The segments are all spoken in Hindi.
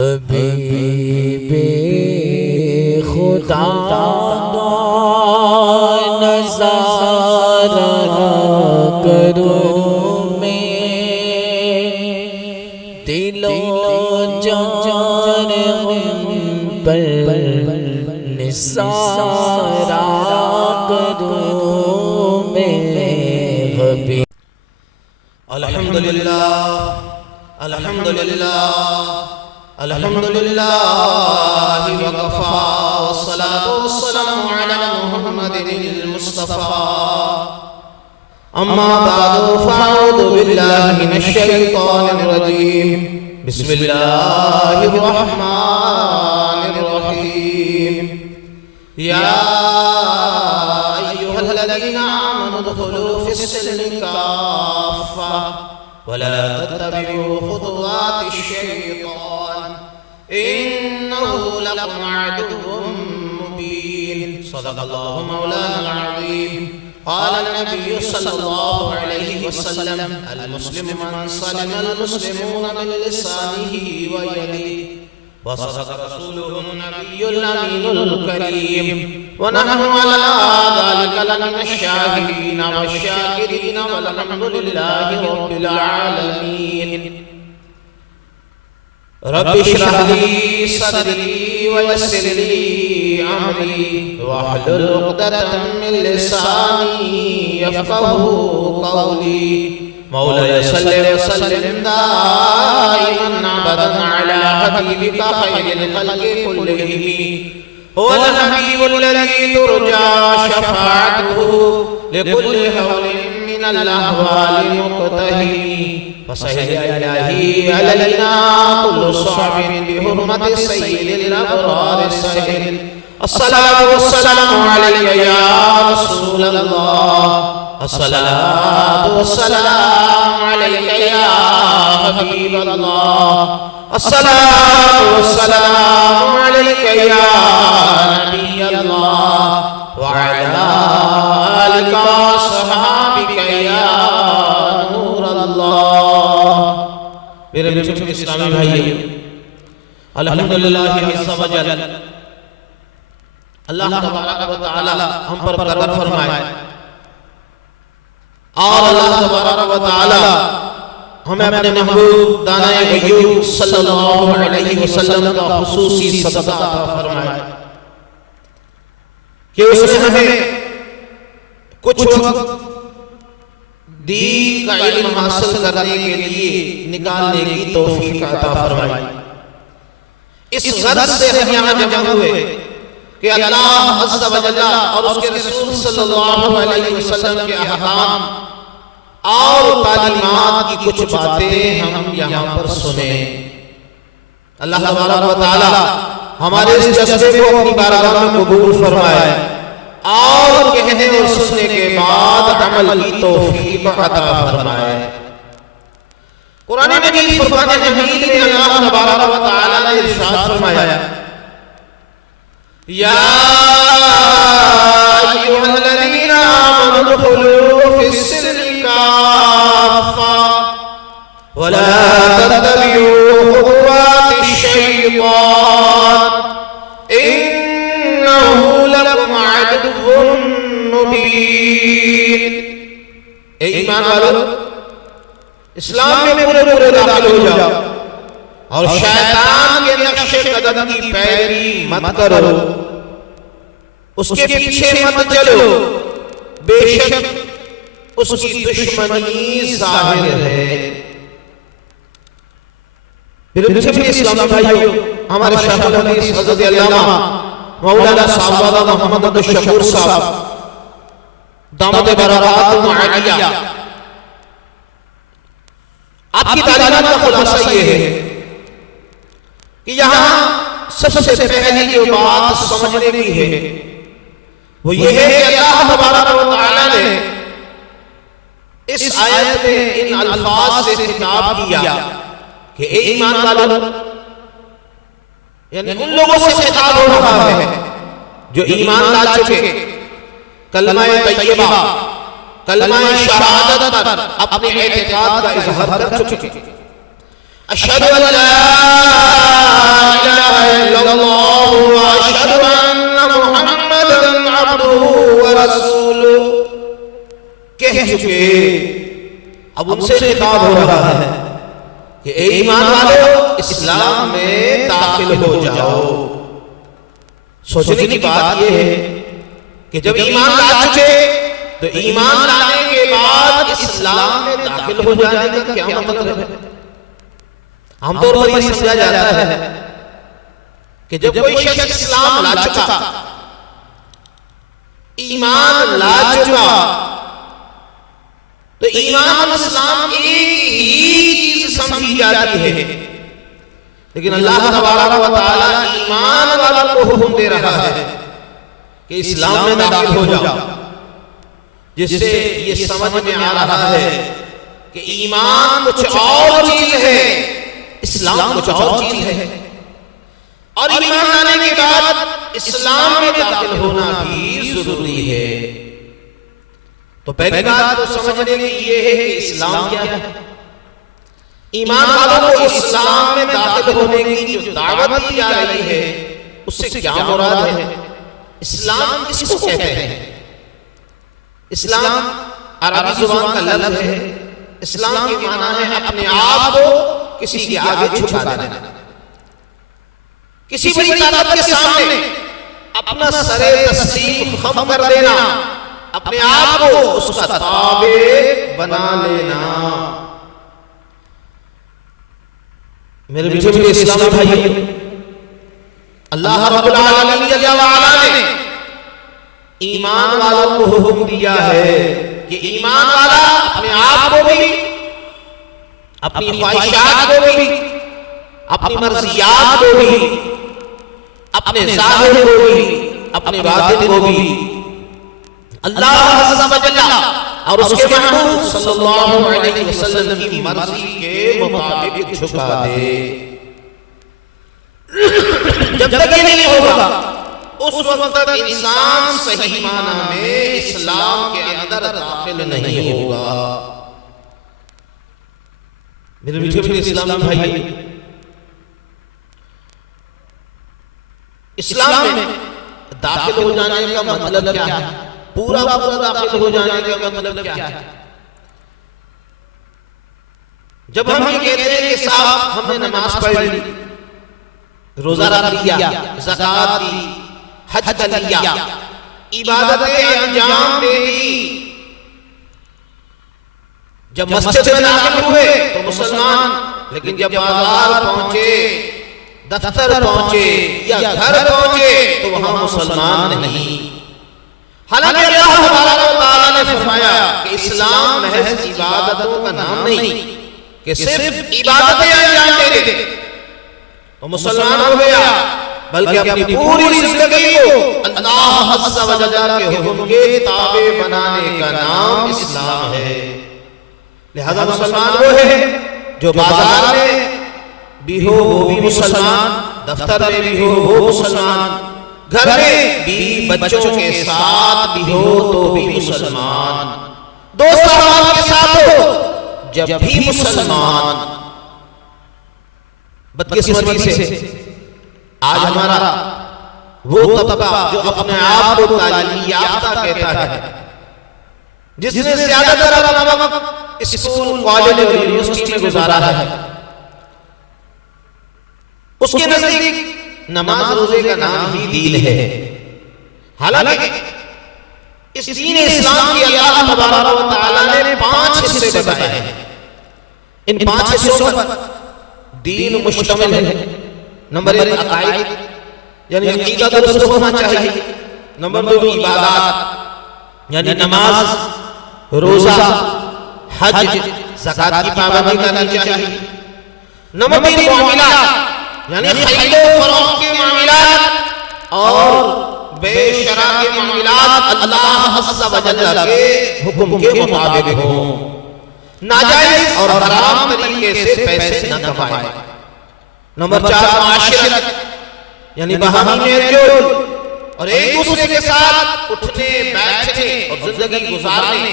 हबीबे खुदा नज़ारा करूं मैं, दिलो जान पर निसारा करूं मैं। हबीब अल्हम्दुलिल्लाह अल्हम्दुलिल्लाह अल्हम्दुलिल्लाह वकफ़ा वस्सलातु वस्सलामु अला मुहम्मदिल मुस्तफ़ा। अम्मा बादु फ़अऊज़ु बिल्लाहि मिनश शैतानिर रजीम। बिस्मिल्लाहिर रहमानिर रहीम। या अय्युहल्लज़ीना आमनु उदख़ुलू फ़िस्सिल्मि काफ़्फ़ा वला तत्तबिऊ खुतुवातिश शैतान इन्नहु लकुम अदुव्वुम मुबीन। सदक़ल्लाहु मौलाना अज़ीम। क़ाल नबी सल्लल्लाहु अलैहि वसल्लम अल-मुस्लिमु मन सलिम अल-मुस्लिमून मिन लिसानिही व यदिही व सदक़ रसूलुहु नबियुल अमीनुल करीम व नहनु अला ज़ालिका लमिनश शाहिदीन वश-शाकिरीन वल्हम्दुलिल्लाहि रब्बिल आलमीन। रब्बि इश्रह ली सदरी व यस्सिर ली अमरी वहलुल उक़दतम मिन लिसानी यफ़क़हू क़ौली। मौलाया सल्लि व सल्लिम दाइमन अबदन अला हबीबिका खैरिल खल्क़ि कुल्लिहिम हुवल हबीबुल लज़ी तुरजा शफ़ाअतुहु लिकुल्लि हौलिन मिनल अहवालि मुक़तहिम। फसहल इलाही अलैना कुल्लु साबिरिन बिहुर्मति सय्यिदिल अबरार सहिल। अस्सलातु वस्सलामु अलैका या रसूलल्लाह। अस्सलातु वस्सलामु अलैका या हबीबल्लाह। अस्सलातु वस्सलामु अलैका या नबियल्लाह व अला आलिका सहाबिका या नूरल्लाह। मेरे छोटे इस्लामी भाइयों, अल्हम्दुलिल्लाह अज़्ज़ा व जल अल्लाह तबारक व तआला हम पर करम फरमाए और अल्लाह तबारक व तआला हमें अपने महबूब दानाए गयूब सल्लल्लाहु अलैहि वसल्लम का खुसूसी सदका अता फरमाए कि उसने हमें कुछ वक्त दीन का इल्म हासिल करने के लिए निकालने की तौफीक अता फरमाए। इस गरज से हम यहाँ जमा हुए कि अल्लाह अज़्ज़ा व जल्ला और उसके रसूल सल्लल्लाहु अलैहि वसल्लम के अहकाम और तालीमात की कुछ बातें हम यहाँ पर सुने। अल्लाह तबारक व तआला हमारे इस जज्बे को अपनी बारगाह में कबूल फरमाए और कहने और सुनने के बाद अमल की तौफीक अता फरमाए। कुरान मजीद फुरक़ान हमीद में अल्लाह तबारक व तआला ने इरशाद फरमाया, या अय्युहल्लज़ीना आमनु उदख़ुलू फ़िस्सिल्मि काफ़्फ़ा वला तत्तबिऊ खुतुवातिश शैतान इन्नहु लकुम अदुव्वुम मुबीन। ए ईमान वालों, इस्लाम में पूरे दाखिल हो जाओ और शैतान के नक्शे कदम की पैरवी मत करो, उसके पीछे मत चलो, बेशक उसकी दुश्मनी जाहिर है। इस्लामी भाइयों, हमारे शाइखुल हदीस हज़रत अल्लामा मौलाना साहब मोहम्मद अब्दुल शकूर साहब दामत बरकातुहु आलिया, आपकी तालीमात का खुलासा ये है कि यहाँ सबसे पहली जो बात समझने की है वो ये है कि अल्लाह तबारक व तआला ने इस आयत में इन अल्फाज से खिताब किया कि ए ईमान वालों, यानी उन लोगों से खिताब हो रहा है जो ईमान ला चुके, कलमा तय्यबा कलमा शहादत पर अपने एतकाद का इज़हार कर चुके। अशहदु अन ला इलाहा इल्लल्लाह व अशहदु अन्ना मुहम्मदन अब्दुहु व रसूलुहु कह चुके, अब उनसे खिताब हो रहा है कि ए ईमान वालों, इस्लाम में दाखिल हो जाओ। सोचने की बात यह है कि जब ईमान ला चुके तो ईमान लाने के बाद इस्लाम में दाखिल हो जाने का क्या मतलब है? आमतौर पर यह समझा जाता है कि जब कोई शख्स इस्लाम ला चुका, ईमान ला चुका, तो ईमान इस्लाम एक ही चीज समझी जाती है। लेकिन अल्लाह तबारक व तआला ईमान वालों को हुक्म दे रहा है कि इस्लाम में दाखिल हो जाओ, जिससे ये समझ में आ रहा है कि ईमान कुछ और चीज है, इस्लाम कुछ और चीज है। और ईमान लाने के बाद इस्लाम में दाखिल होना भी जरूरी है। तो पहली बात तो समझने की ये है कि इस्लाम क्या है। ईमान वालों को इस्लाम में दाखिल होने की जो दावत दी जा रही है, उससे क्या मुराद है? इस्लाम किसको कहते हैं? इस्लाम अरबी जुबान का लफ्ज है। इस्लाम के माना है अपने आप को किसी के आगे झुका देना, किसी बड़ी ताकत के सामने अपना सरे तस्लीम खम कर देना, अपने आप को उसका ताबे बना लेना। मेरे मीठे मीठे इस्लामी भाइयों, अल्लाह रब्बुल आलमीन जल्ल व अला ने ईमान वालों को हुक्म दिया है कि ईमान वाला अपने आप को भी, अपनी ख्वाहिशात को भी, अपनी मर्जियात को भी, अपने ज़ाहिर को भी, अपने बातिन को भी अल्लाह अज़्ज़ा व जल्ला और उसके महबूब सल्लल्लाहु अलैहि वसल्लम की मर्जी के मुताबिक झुका दे। जब तक ये नहीं होगा, उस वक्त तक इंसान सही माना में इस्लाम के अंदर दाखिल नहीं होगा। मेरे मीठे मीठे इस्लामी भाई, इस्लाम में दाखिल हो जाने का मतलब क्या है? पूरा दाखिल हो जाने का मतलब क्या है? जब हम ये कहते हैं कि साहब हमने नमाज पढ़ ली, रोजा रख लिया, ज़कात दी, हज कर लिया, इबादतें अंजाम दे दी, जब मस्जिद में दाखिल हुए तो मुसलमान, लेकिन जब बाजार पहुंचे, दफ्तर पहुंचे या घर पहुंचे तो वहां मुसलमान नहीं। हालांकि अल्लाह तआला ने फरमाया कि इस्लाम महज इबादतों का नाम नहीं कि सिर्फ इबादतें अंजाम दे दे तो मुसलमान हो गया, बल्कि अपनी पूरी जिंदगी को अल्लाह अज़्ज़ा व जल्ला के हुक्म के ताबे बनाने का नाम इस्लाम है। लिहाजा मुसलमान वो है जो बाजार में भी हो वो भी मुसलमान, दफ्तर में भी हो वो मुसलमान, घर में भी बच्चों के साथ भी हो तो भी मुसलमान, दोस्त अहबाब के साथ हो जब भी मुसलमान। बदकिस्मती से आज हमारा वो तबका जो अपने आप को तालीम याफ्ता कहता है, जिसने ज्यादातर अपना वक्त स्कूल, कॉलेज और यूनिवर्सिटी में गुजारा है, उसके नजदीक नमाज रोजे का नाम ही दीन है। हालांकि इस दीन इस्लाम की अल्लाह तबारक व तआला ने 5 हिस्से बताए हैं। इन 5 हिस्सों पर दीन मुश्तमिल है। नंबर 1 अकाईद, यानी अकीदा दुरुस्त होना चाहिए। नंबर 2 इबादत, यानी नमाज, रोजा, हज, ज़कात की पाबंदी करनी चाहिए। नंबर 3 मुआमलात, यानी खरीदो फरोख्त के मामलात और बेशरा के मामलात अल्लाह अज़्ज़ा व जल्ला के हुक्म के मुताबिक हो, नाजायज और हराम तरीके से पैसे न कमाए। नंबर 4 माशरत, यानी बाहमी मेलजोल और एक दूसरे के साथ उठने बैठने और जिंदगी गुजारने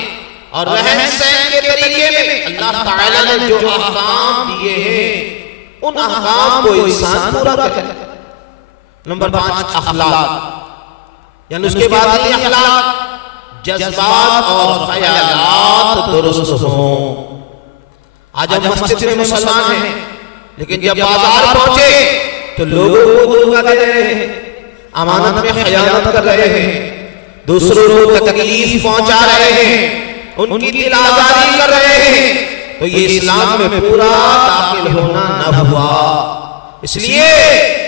और रहन सहन के तरीके में अल्लाह ताला ने जो अहकाम दिए हैं उन अहकाम को इंसान पूरा करे। नंबर 5 अखलाक, यानी उसके बाद ये अखलाक जज्बात और ख्यालात दुरुस्त हों। आज हम मस्जिद में मुसलमान हैं, लेकिन जब बाजार पहुंचे तो लोगों को धोखा दे रहे हैं, अमानत में खयानत कर रहे हैं, दूसरों को तकलीफ पहुंचा रहे हैं, उनकी दिल आजारी कर रहे हैं, तो ये इस्लाम में पूरा दाखिल होना न हुआ। इसलिए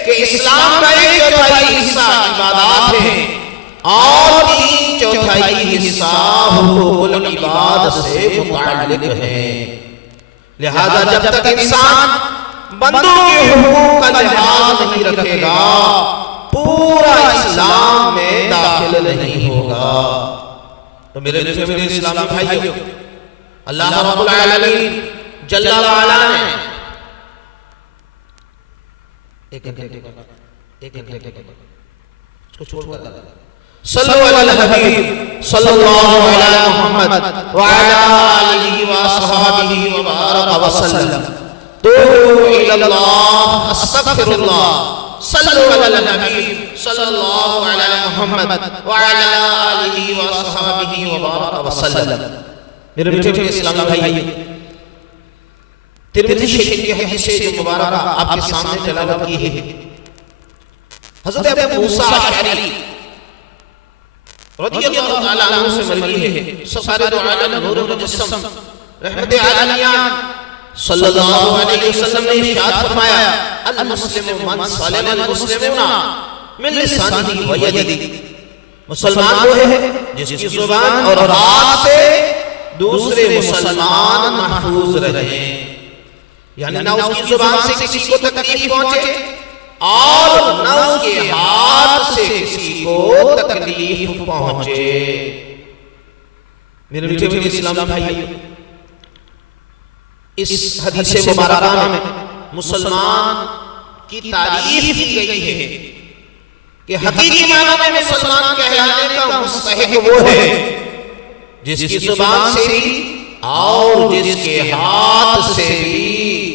कि इस्लाम का 1/4 हिस्सा इबादत है और 3/4 हिस्सा हुकूकुल इबाद से मुताल्लिक है। लिहाजा जब तक इंसान बंदों के हुकूक का लिहाज नहीं रखेगा, पूरा इस्लाम में दाखिल नहीं होगा। तो मेरे इस्लामी भाइयों, अल्लाह रब्बुल आलमीन जल्ला व अला ने एक इसको छोड़ कर सल्लल्लाहु अलैहि हबीब सल्लल्लाहु अलैहि मुहम्मद व अला आलिहि व अस्हाबिहि व बारक व सल्लम। तो इल्लल्लाह अस्तगफिरुल्लाह सल्लु अलैहि हबीब सल्लल्लाहु अलैहि मुहम्मद व अला आलिहि व अस्हाबिहि व बारक व सल्लम। मेरे मीठे इस्लामी भाइयों, तिरमिज़ी शरीफ की हदीस जो मुबारक आपके सामने तिलावत की है, हज़रत अबू मूसा अशअरी रज़ियल्लाहु तआला अन्हु से मरवी है। सरकार दो आलम नूर मुजस्सम रहमत आलमियान सल्लल्लाहु अलैहि वसल्लम ने इरशाद फरमाया, अल मुस्लिमु मन सलिम अल मुस्लिमूना मिन लिसानिही व यदिही। मुसलमान वो है जिसकी जुबान और हाथ से दूसरे मुसलमान महफूज रहे, यानी ना उसकी जुबान से किसी को तकलीफ पहुंचे और ना उसके हाथ से किसी को तकलीफ पहुंचे। मेरे मीठे इस्लामी भाइयों, इस हदीस मुबारका में मुसलमान की तारीफ की गई है कि हकीकी मायने में मुसलमान कहलाने का मुस्तहिक वो है जिसकी जुबान से भी और जिसके हाथ से भी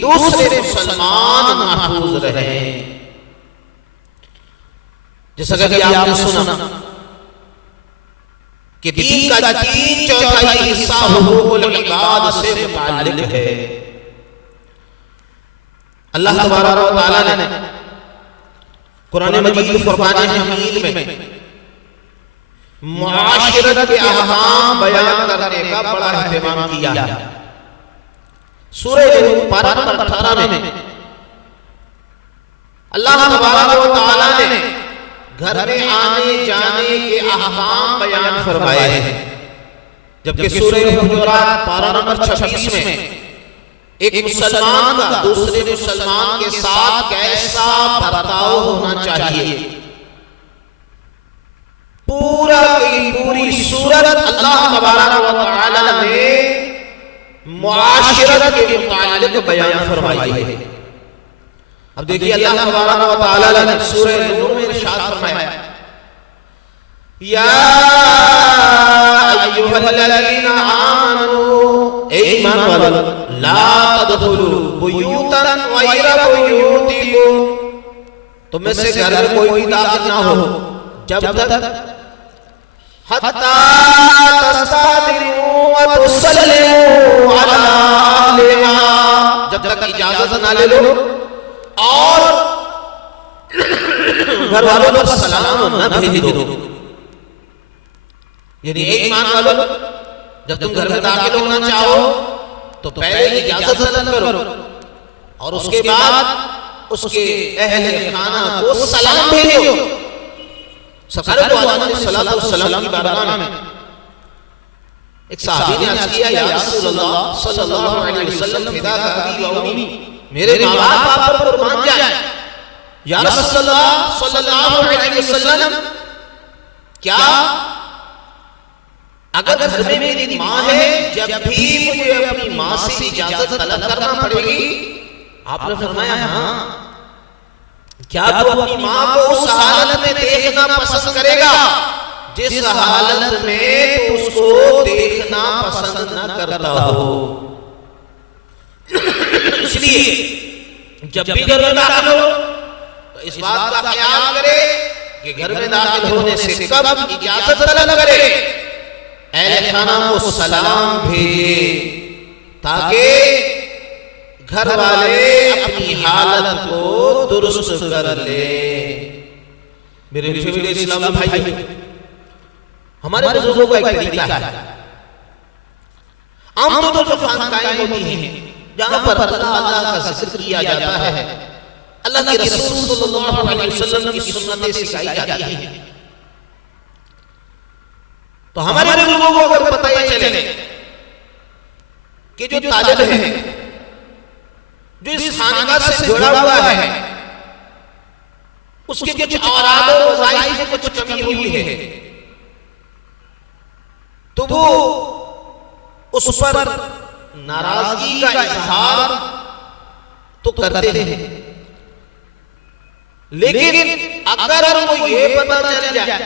दूसरे मुसलमान महफूज रहे। जैसा कि आपने सुना कि दीन का 3/4 हिस्सा हुकूकुल इबाद से मुताल्लिक है। अल्लाह तबारक व तआला ने कुरान मजीद फुरकान हमीद में मुआशिरत के अहकाम बयान करने का बड़ा अहतमाम किया है। सूरह नूर पारा नंबर 18 में अल्लाह तबारक व तआला ने घर में आने जाने के अहकाम बयान फरमाए हैं, जबकि सूरह हुजरात पारा नंबर 26 में एक मुसलमान का दूसरे मुसलमान के साथ कैसा बर्ताव होना चाहिए, पूरा की पूरी सूरत अल्लाह तबारक व तआला ने मुआशिरत के मुताल्लिक बयान फरमाई है। अब देखिए अल्लाह तबारक व तआला ने सूरह नूर में इरशाद फरमाया, या अय्युहल्लज़ीना आमनू, ए ईमान वालों, ला तदखुलू बुयूतन गैरा बुयूतिकुम, तुम में से घर में कोई भी दाखिल ना हो जब तक हत्ता तस्तादिनु व तुसल्लिमू अला अहलिहा, जब तक इजाजत ना ले लो और घर वालों पर सलाम न भेज दो। यानी एक ईमान वालों, जब तुम घर में दाखिल होना चाहो तो पहले इजाजत तलब करो और उसके बाद उसके अहले खाना को सलाम भेजो। सरकार दो आलम सल्लल्लाहु अलैहि वसल्लम की बारगाह में एक सहाबी ने अर्ज किया, या रसूलल्लाह सल्लल्लाहु अलैहि वसल्लम, फिदा का अबी व उम्मी, मेरे माँ बाप आप पर कुर्बान जाए। या रसूलल्लाह सल्लल्लाहु अलैहि वसल्लम, क्या अगर घर में मेरी माँ है, जब भी मुझे अपनी माँ से इजाजत तलब करना पड़ेगी? आपने फरमाया हाँ। क्या तू अपनी माँ को उस हालत में देखना पसंद करेगा जिस हालत में तू उसको देखना पसंद न करता हो? इसलिए जब भी घर में दाखिल हो तो इस बात का ख्याल करे कि घर में दाखिल होने से कब इजाजत तलब करे, अहले खाना को सलाम भेजे ताकि घर वाले अपनी हालत को दुरुस्त कर ले। मेरे इस्लामी भाई, हमारे बुजुर्गों का एक तरीका है, आमतौर पर खानकाएं होती हैं जहां पर अल्लाह का जिक्र किया जाता है, अल्लाह के रसूल सल्लल्लाहु अलैहि वसल्लम की सुन्नतें सिखाई जाती हैं। तो हमारे बुजुर्गों को अगर पता ही चले कि जो तालिब है, जो इस खानका से जुड़ा हुआ है, उसके कुछ औराद और वज़ाइफ में कुछ कमी हुई है, तो वो उस पर नाराजगी का इजहार तो करते हैं, लेकिन अगर उनको ये पता चल जाए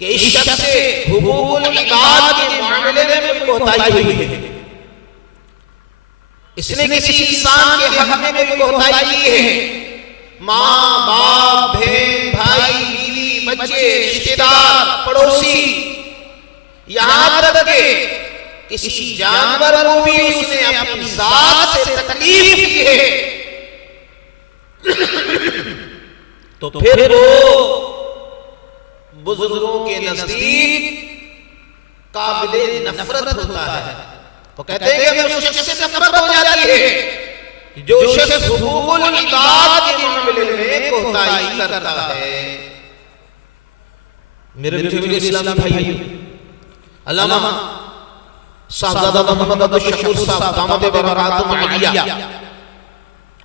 कि इस शख्स से हुकूकुल इबाद के मामले में कोई कोताही हुई है, इसने किसी इंसान के हक में कोई कोताही की है, माँ बाप बहन भाई बीवी बच्चे रिश्तेदार पड़ोसी, यहां तक के किसी जानवर को भी उसने अपनी जात से तकलीफ की है, तो फिर वो बुजुर्गों के नजदीक काबिले नफरत होता है। वो कहते हैं कि उस शख्स से नफरत हो जाती है जो शख्स हुकूकुल इबाद के मामले में कोताही करता है। मेरे इस्लामी भाई, अल्लामा साहबजादा मोहम्मद अब्दुल शकूर साहब दामद बरकातुहु आलिया,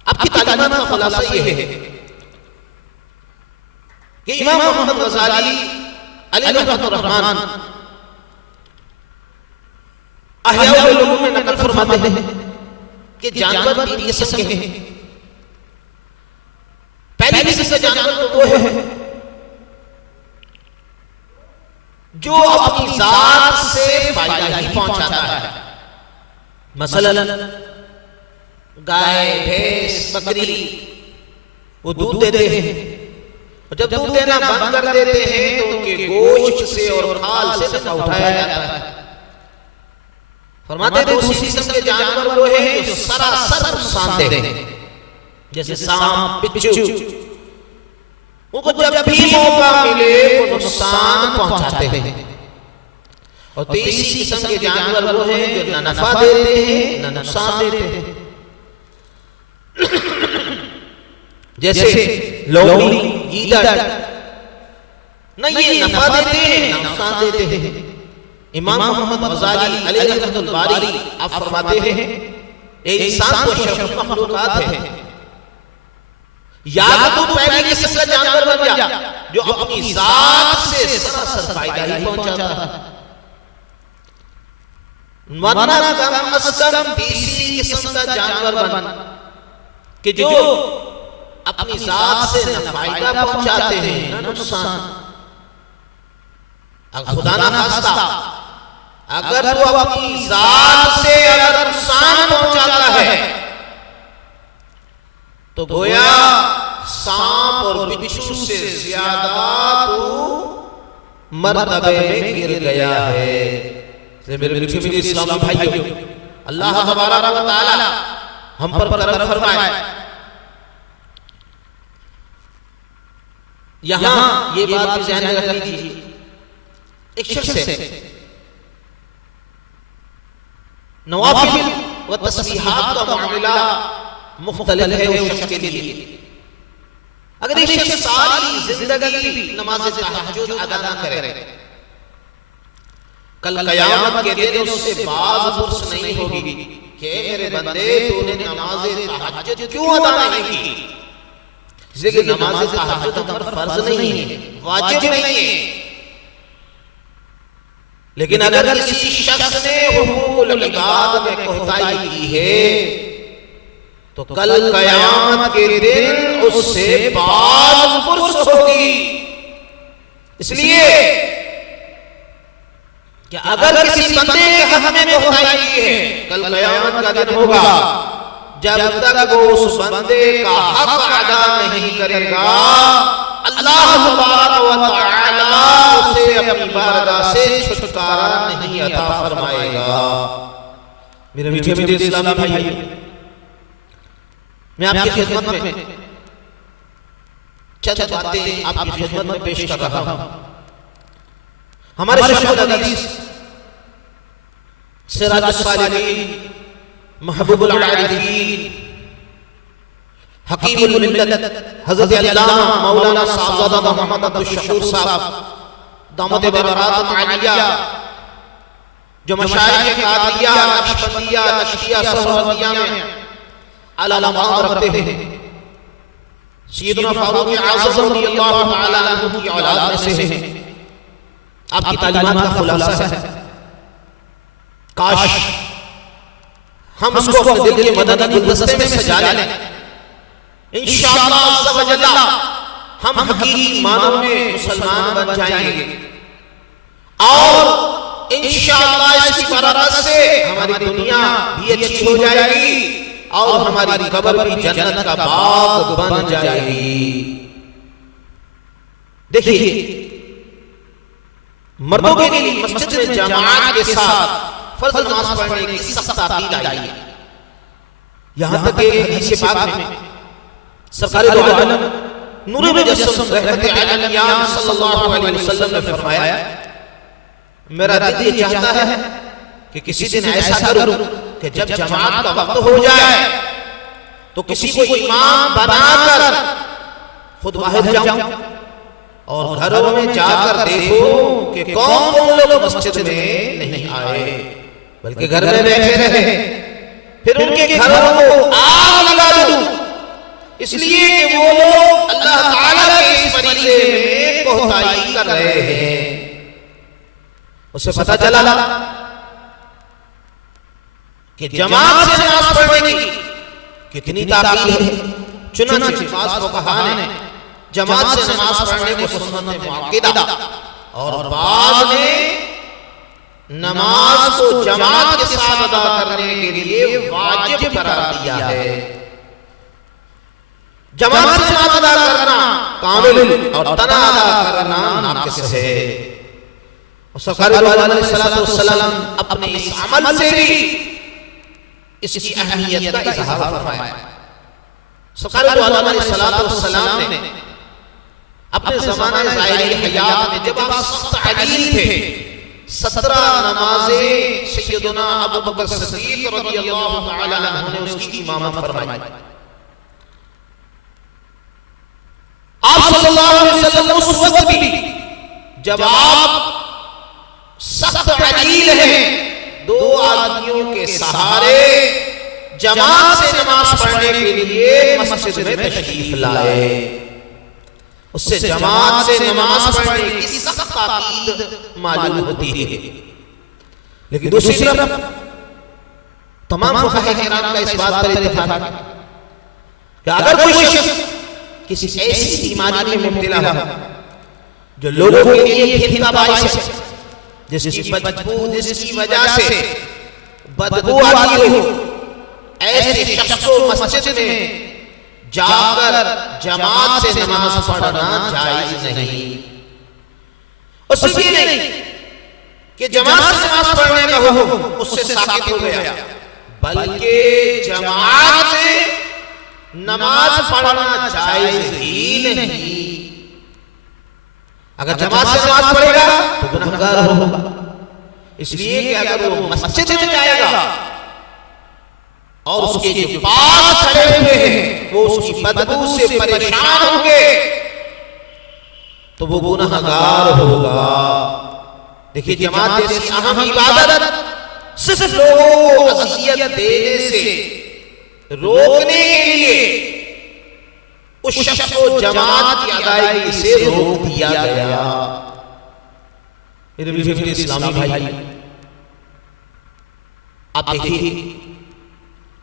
आपकी तालीमात का खुलासा ये है कि इमाम मोहम्मद गजाली अलैहि रहमान अहयाउल उलूम में नकल फरमाते हैं कि जानवर तीन किस्म के हैं। पहली किस्म के जानवर तो वो है जो अपनी जात से फायदा ही पहुंचाता है, मसलन गाय भैंस बकरी, वो दूध देते हैं, और जब दूध देना बंद कर देते हैं तो उनके गोश्त से और खाल से नफा उठाया जाता है। फरमाते हैं दूसरी किस्म के जानवर वो हैं जो सरासर नुकसान देते हैं, जैसे सांप बिच्छू, उनको जब भी मौका मिले वो नुकसान पहुंचाते हैं। और तीसरी किस्म के जानवर वो हैं जो न नफा देते हैं न नुकसान देते हैं, जैसे लोमड़ी गीदड़, न ये नफा देते हैं न नुकसान देते हैं। इमाम मोहम्मद गजाली अलैहि रहमतुल्लाह आप फरमाते हैं एक इंसान तो अशरफ मखलूकात है, या तो पहले किस्म का जानवर बन जा जो अपनी जात से सरासर फायदा ही पहुंचाता है, वरना कम अज कम तीसरी किस्म का जानवर बन कि जो अपनी जात से न फायदा पहुंचाते हैं न नुकसान। खुदा ना खास्ता अगर वो अपनी जात से अगर नुकसान पहुंचाता है तो गोया सांप और बिच्छू से ज्यादा तू मर्तबे में गिर गया है। मेरे इस्लामी भाइयों, अल्लाह तबारक व तआला हम पर करम फरमाए। यहां ये बात ध्यान में रख लीजिए, एक शख्स है नवाफिल व तस्बीहात का मामला मुख्तलिफ है उस शख्स के लिए। अगर एक शख्स सारी जिंदगी नमाज तहज्जुद अदा ना करे, कल क़यामत के दिन उससे बाज़ पुर्स नहीं होगी कि मेरे बंदे तूने नमाज तहज्जुद क्यों अदा नहीं की। इसलिए नमाज तहज्जुद हम पर फर्ज नहीं है, वाजिब नहीं है, लेकिन अगर किसी शख्स ने हुकूकुल इबाद में कोताही की है तो कल क़यामत के दिन उससे बाज़ पुर्स होगी। इसलिए कि अगर किसी बंदे के हक में कोताही की है, कल क़यामत का दिन होगा, जब तक वो उस बंदे का हक अदा नहीं करेगा, अल्लाह तबारक व तआला उसे अपनी बारगाह से छुटकारा नहीं अता फरमाएगा। मेरे मीठे मीठे इस्लामी भाइयों, मैं आपकी खिदमत में चंद बातें आपकी खिदमत में पेश कर रहा हूं। हमारे शेख हदीस सिराजुस सालिकीन, महबूबुल आरिफीन, हकीमुल मिल्लत हज़रत अल्लामा मौलाना साहबजादा मोहम्मद अब्दुल शकूर साहब दामत बरकातुहुम आलिया, जो मशाइख कादिया, नक्शबंदिया, नक्शिया, सोहरवर्दिया में आला मकाम रखते हैं, सैयदना फारूक आज़म रज़ियल्लाहु तआला अन्हु की औलाद में से हैं। आपकी तालीमात का खुलासा है, काश हम उसको अपने दिल के मदनी गुलदस्ते में सजा लें। इंशाअल्लाह अज़्ज़ा व जल्ला हम हकीकी मानों में मुसलमान बन जाएंगे और इंशाअल्लाह इसकी बरकत से हमारी दुनिया भी अच्छी हो जाएगी और हमारी कब्र भी जन्नत का बाग बन जाएगी। देखिए, मर्दों के लिए मस्जिद में जमात के साथ फर्ज नमाज पढ़ने की सख्त ताकीद आई है। यहां तक एक हदीस पाक में सरकार दो आलम नूर मुजस्सम रहमत आलमियान सल्लल्लाहु अलैहि वसल्लम ने फरमाया, मेरा दिल ये चाहता है कि किसी दिन ऐसा करूं कि जब जमात का वक्त हो जाए तो किसी को इमाम बनाकर खुद बाहर जाऊं और घरों में जाकर देखो कि कौन कौन लोग मस्जिद में नहीं आए, बल्कि घर में बैठे रहे, फिर उनके घरों को आग लगा दूं, इसलिए कि वो लोग अल्लाह ताला के इस फरीज़े में कोताही कर रहे हैं। उसे पता चला कि जमात से नमाज पढ़ने की कितनी ताकीद है। चुनांचे बाज़ फुक़हा ने जमात से नमाज पढ़ने को सुन्नत मुअक्किदा और बाद में नमाज को जमात के साथ अदा करने के लिए वाजिब करार दिया है। जमात से नमाज अदा करना कामिल और तना अदा करना नाक़िस है। और सरकार अलैहिस्सलातु वस्सलाम अपने इस अमल से भी इसकी अहमियत का इज़हार फरमाया। सरकार अलैहिस्सलातु वस्सलाम ने अपने ज़माने ज़ाहिरी हयात में जब आप सख्त अलीम थे, 17 नमाज़ें सैयदना अबू बकर सिद्दीक़ रज़ियल्लाहु तआला अन्हु ने उसकी इमामत फरमाई। आप सल्लल्लाहु अलैहि वसल्लम उस वक्त भी जब आप सख्त अलील हैं, 2 आदमियों के सहारे जमात से नमाज पढ़ने के लिए मस्जिद में तशरीफ लाए। उससे जमात से नमाज पढ़ने की सख्त ताकीद मालूम होती है। लेकिन दूसरी तरफ तमाम फुक़हा किराम का इस बात पर इत्तेफाक है कि अगर कोई शख्स किसी ऐसी बीमारी में मुब्तला हो जो लोगों के लिए घिन का बाइस है, जिसकी वजह से बदबू आती हो, ऐसे शख्स को मस्जिद में जाकर जमात से नमाज पढ़ना जायज नहीं। उसलिए नहीं कि जमात से नमाज पढ़ने का हुक्म उससे साबित हो गया, बल्कि जमात से नमाज पढ़ना जायज ही नहीं। अगर जमात से नमाज पढ़ेगा तो गुनहगार होगा, इसलिए कि अगर वो मस्जिद में जाएगा और उसके जो पास खड़े हुए हैं वो उसकी बदबू से परेशान होंगे तो वो गुनहगार होगा। देखिए, जमात जैसी अहम इबादत सिर्फ लोगों को अज़ियत देने से रोकने के लिए उस शख्स को जमात की अदायगी से रोक दिया गया। मेरे प्यारे इस्लामी भाई, आप देखिए,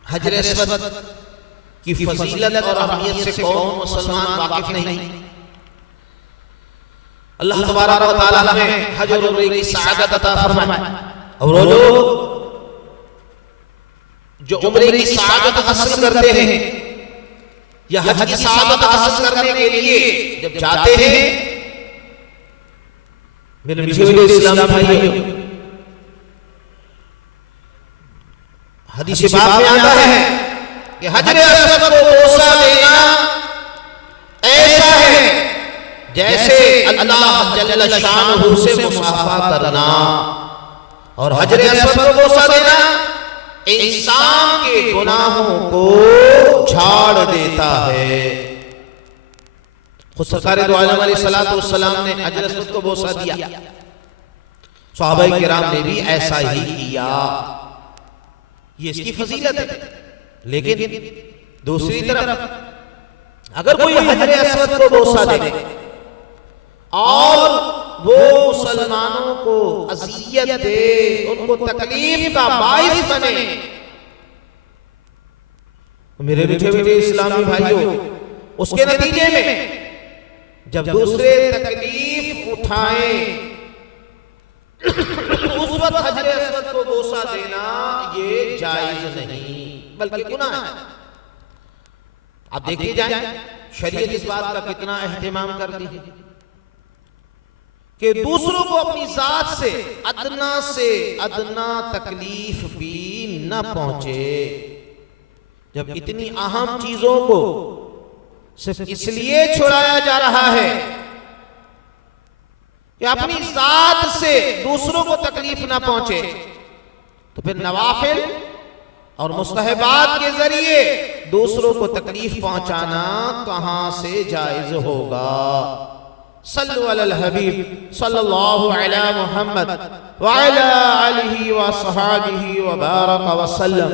हजर अस्वद की फजीलत और अहमियत से कौन मुसलमान वाकिफ नहीं। अल्लाह तबारक व तआला हमें हज और उम्रे की सआदत अता फरमाए और वो लोग जो उम्रे की सादत हासिल करते हैं या हज की सादत हासिल करने के लिए जब जाते हैं, मेरे मीठे इस्लामी भाइयों, हदीस पाक में आता है कि हजर अस्वद को बोसा देना ऐसा है जैसे अल्लाह जल्ल शानहू से मुसाफा करना। और हजर अस्वद को बोसा देना इंसान के गुनाहों को झाड़ देता है। खुद सरकार दो आलम अलैहिस्सलातु वस्सलाम ने हजर अस्वद को बोसा दिया, सहाबाए किराम ने भी ऐसा ही किया। ये इसकी फजीलत है। लेकिन दूसरी तरफ अगर कोई हजर अस्वद को बोसा दे और वो मुसलमानों को अज़ियत दे, उनको तकलीफ का बाइस बने, मेरे मीठे मीठे इस्लामी भाइयों, उसके नतीजे में जब दूसरे तकलीफ उठाएं उस वक्त हजर अस्वद को बोसा देना ये जायज नहीं बल्कि गुनाह है। आप देखिए जाए शरीयत इस बात का कितना एहतिमाम करती है कि दूसरों को अपनी जात से अदना तकलीफ भी न पहुंचे। जब इतनी अहम चीजों को सिर्फ इसलिए छुड़ाया जा रहा है कि अपनी जात से दूसरों को तकलीफ ना पहुंचे, तो फिर नवाफिल और मुस्तहबात के जरिए दूसरों को तकलीफ पहुंचाना कहां से जायज होगा। सल्लु अलल हबीब सल्लल्लाहु अलैहि मुहम्मद व अला आलिहि व सहाबिहि व बारक व सल्लम।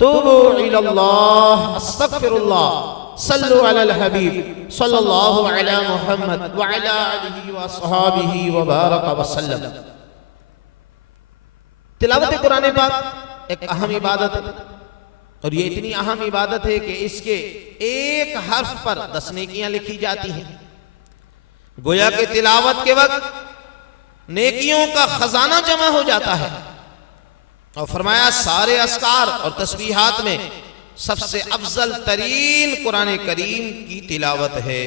तूबू इलल्लाह अस्तगफिरुल्लाह। सल्लु अलल हबीब सल्लल्लाहु अलैहि मुहम्मद व अला आलिहि व सहाबिहि व बारक व सल्लम। तिलावत कुरान पाक एक अहम इबादत है और ये इतनी अहम इबादत है कि इसके एक हर्फ पर 10 नेकियां लिखी जाती हैं। गोया के तिलावत के वक्त नेकियों का खजाना जमा हो जाता है। और फरमाया सारे अस्कार और तस्बीहात में सबसे अफजल तरीन कुरान करीम की तिलावत है।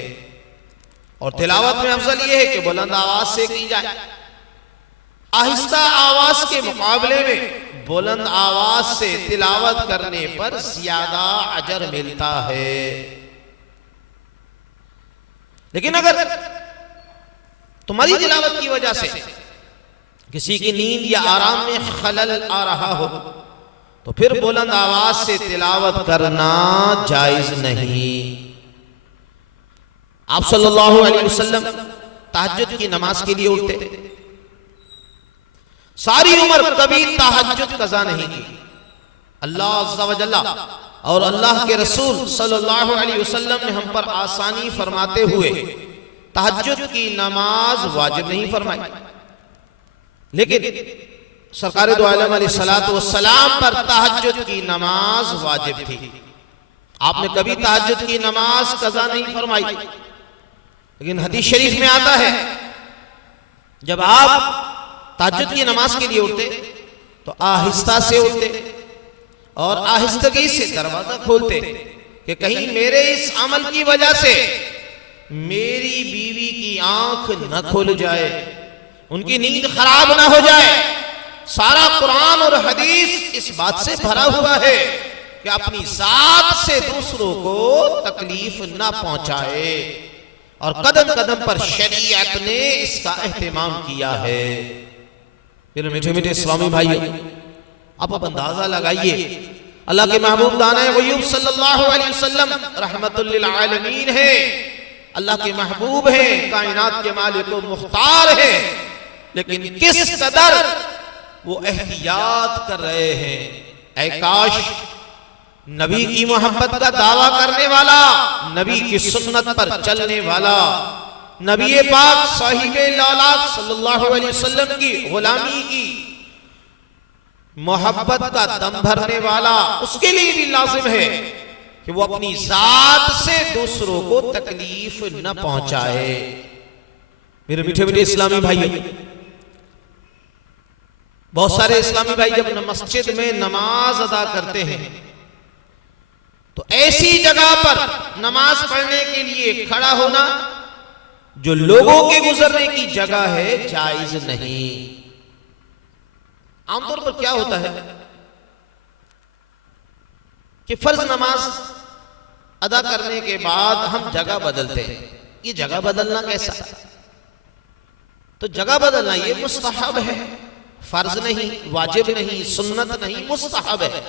और तिलावत में अफजल यह है कि बुलंद आवाज से की जाए। आहिस्ता आवाज के मुकाबले में बुलंद आवाज से तिलावत करने पर ज्यादा अजर मिलता है। लेकिन अगर तुम्हारी तिलावत की वजह से किसी की नींद या आराम में खलल आ रहा हो तो फिर बुलंद आवाज से तिलावत करना जायज नहीं। आप सल्लल्लाहु अलैहि वसल्लम तहज्जुद की नमाज के लिए उठते, सारी उम्र कभी तहज्जुद कज़ा नहीं की। अल्लाह अज़्ज़ा व जल्ला और अल्लाह के रसूल सल्लल्लाहु अलैहि वसल्लम ने हम पर आसानी फरमाते हुए तहज्जुद की नमाज वाजिब नहीं फरमाई, लेकिन सरकार दो आलम अलैहिस्सलातु वस्सलाम पर तहज्जुद की नमाज वाजिब थी। आपने कभी तहज्जुद की नमाज कज़ा नहीं फरमाई। लेकिन हदीस शरीफ में आता है जब आप तहज्जुद की नमाज के लिए उठते तो आहिस्ता से उठते और आहिस्तगी से दरवाजा खोलते कि कहीं मेरे इस अमल की वजह से मेरी बीवी की आंख न खुल जाए, उनकी नींद खराब ना हो जाए। सारा कुरान और हदीस इस बात से भरा हुआ है कि अपनी जात से दूसरों को तकलीफ ना पहुंचाए और कदम कदम पर शरीयत ने इसका एहतिमाम किया है। फिर मीठे मीठे इस्लामी भाइयों, आप अंदाजा लगाइए अल्लाह के महबूब दाना ग़ुयूब सल्लल्लाहु अलैहि वसल्लम रहमतुल लिल आलमीन है, अल्लाह के महबूब हैं, कायनात के मालिक व मुख्तार हैं, लेकिन किस कदर वो एहतियात कर रहे हैं। ऐ काश नबी की मोहब्बत का दावा करने वाला, नबी की सुन्नत पर चलने वाला, नबी पाक साहिबे लालात सल्लल्लाहु अलैहि वसल्लम की गुलामी की मोहब्बत का दम भरने वाला, उसके लिए भी लाजिम है कि वो अपनी जात से दूसरों को तकलीफ न पहुंचाए। मेरे मीठे मीठे इस्लामी भाइयों, बहुत सारे इस्लामी भाई जब मस्जिद में नमाज अदा करते हैं तो ऐसी जगह पर नमाज पढ़ने के लिए खड़ा होना जो लोगों के गुजरने की जगह है जायज नहीं। आमतौर पर क्या होता है कि फर्ज नमाज अदा करने के बाद हम जगह बदलते हैं। ये जगह बदलना कैसा? तो जगह बदलना ये मुस्तहब है, फर्ज नहीं, वाजिब नहीं, सुन्नत नहीं, मुस्तहब है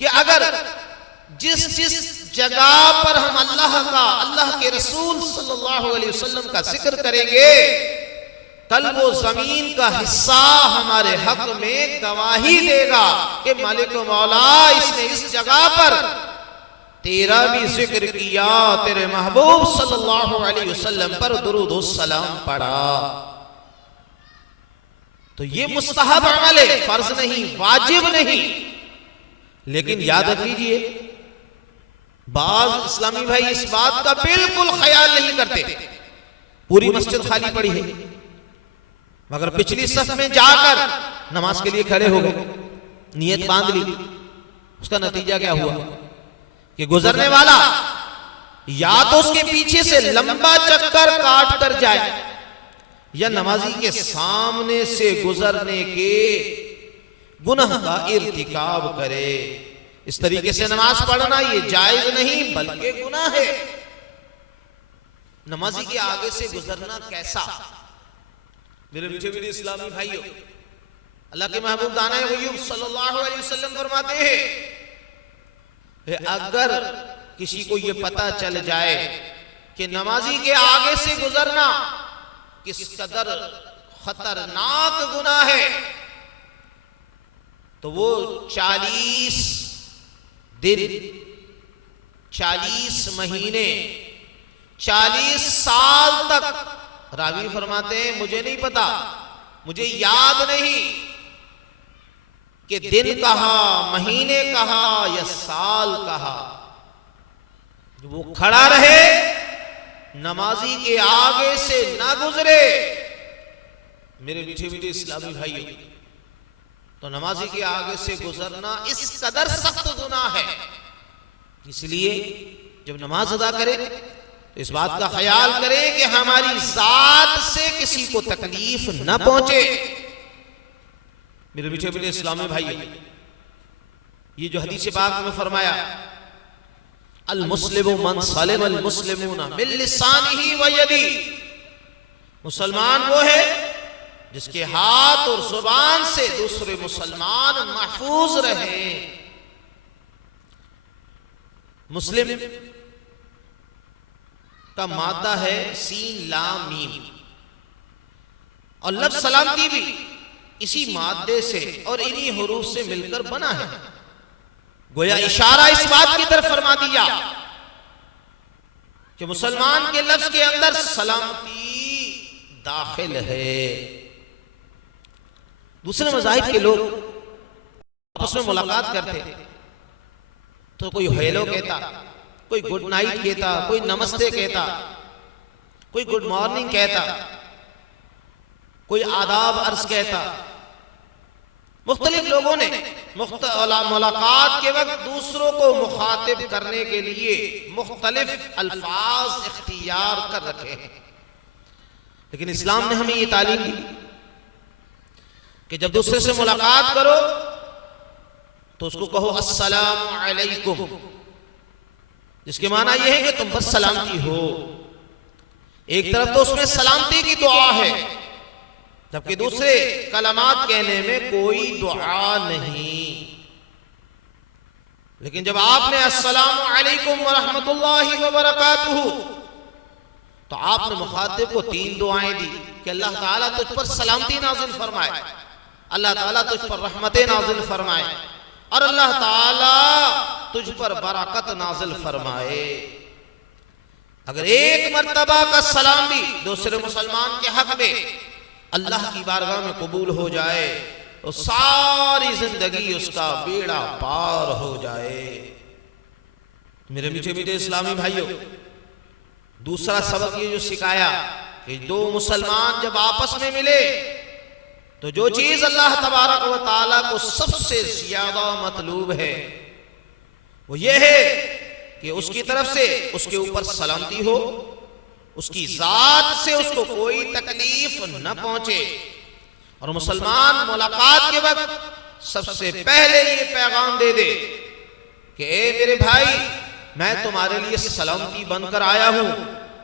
कि अगर जिस जगह पर हम अल्लाह के रसूल सल्लल्लाहु अलैहि वसल्लम का जिक्र करेंगे, कल वो जमीन का हिस्सा हमारे हक में गवाही देगा कि मालिक मौला इसने इस जगह पर तेरा भी जिक्र किया, तेरे महबूब सल्लल्लाहु अलैहि वसल्लम पर दुरूद व सलाम पढ़ा। तो ये मुस्तहब अमल है, फर्ज नहीं, वाजिब नहीं। लेकिन याद रख लीजिए, बाज इस्लामी भाई इस बात का बिल्कुल ख्याल नहीं करते। पूरी मस्जिद खाली पड़ी है मगर पिछली सफ में जाकर नमाज के लिए खड़े हो गए, नियत बांध ली। उसका नतीजा क्या हुआ कि गुजरने वाला या तो उसके पीछे से लंबा चक्कर काट कर जाए या नमाजी के सामने से गुजरने के गुनाह का इर्तिकाब करे। इस तरीके से नमाज पढ़ना ये जायज नहीं बल्कि गुनाह है। नमाजी के आगे से गुजरना कैसा? मेरे मीठे मीठे इस्लामी भाइयों, अल्लाह के महबूब दाना गयूब सल्लल्लाहु अलैहि वसल्लम फरमाते हैं अगर किसी को ये पता चल जाए कि नमाजी के आगे से गुजरना किस कदर खतरनाक गुनाह है तो वो 40 दिन, 40 महीने, 40 साल तक, रावी फरमाते हैं मुझे नहीं पता, मुझे याद नहीं कि दिन कहा, महीने कहा या साल कहा, वो खड़ा रहे, नमाजी के आगे से ना गुजरे। मेरे मीठे मीठे इस्लामी भाइयों, तो नमाजी के आगे से गुजरना इस कदर सख्त गुनाह है। इसलिए जब नमाज अदा करें तो इस बात का ख्याल करें कि हमारी जात से किसी को तकलीफ न पहुंचे। मेरे मीठे मीठे इस्लामी भाइयों, ये जो हदीस पाक में फरमाया अल मुस्लिमु मन सलिम अल मुस्लिमूना मिन लिसानिही व यदी, मुसलमान वो है जिसके हाथ और जुबान से दूसरे मुसलमान महफूज रहे। मुस्लिम का मादा है सीन लाम मीम और लफ्ज सलामती भी इसी मादे से और इन्हीं हुरूफ से मिलकर बना है। गोया इशारा इस बात की तरफ फरमा दिया कि मुसलमान के लफ्ज के अंदर सलामती दाखिल है। दूसरे मज़ाहिब के लोग आपस में मुलाकात करते तो कोई हेलो कहता, कोई गुड नाइट कहता, कोई नमस्ते कहता, कोई गुड मॉर्निंग कहता, कोई आदाब अर्ज कहता। मुख्तलिफ लोगों ने मुलाकात के वक्त दूसरों को मुखातिब करने के लिए मुख्तलिफ अल्फाज इख्तियार कर रखे हैं। लेकिन इस्लाम ने हमें ये तालीम दी कि जब दूसरे से मुलाकात करो तो उसको कहो अस्सलामु अलैकुम, जिसके माना यह है कि तुम बस सलामती हो। एक तरफ तो उसमें सलामती की दुआ है जबकि दूसरे कलमात कहने में कोई दुआ नहीं। लेकिन जब आपने अस्सलामु अलैकुम व रहमतुल्लाहि व बरकातुहू तो आपने मुखातिब को 3 दुआएं दी कि अल्लाह ताला तुझ पर सलामती नाजिल फरमाए, अल्लाह ताला तुझ पर रहमतें नाजिल फरमाए और अल्लाह ताला तुझ पर बरकत नाजिल फरमाए। अगर एक मर्तबा का सलाम भी दूसरे मुसलमान के हक में अल्लाह की बारगाह में कबूल हो जाए तो सारी जिंदगी उसका बेड़ा पार हो जाए। मेरे मीठे मीठे इस्लामी भाइयों, दूसरा सबक ये जो सिखाया कि दो मुसलमान जब आपस में मिले तो जो चीज अल्लाह तबारक व तआला को सबसे ज्यादा मतलूब है वो ये है कि उसकी तरफ से उसके ऊपर सलामती हो, उसकी जात से उसको कोई तकलीफ न पहुंचे। और मुसलमान मुलाकात के वक्त सबसे पहले ये पैगाम दे दे कि ए मेरे भाई, मैं तुम्हारे लिए सलामती बनकर आया हूं,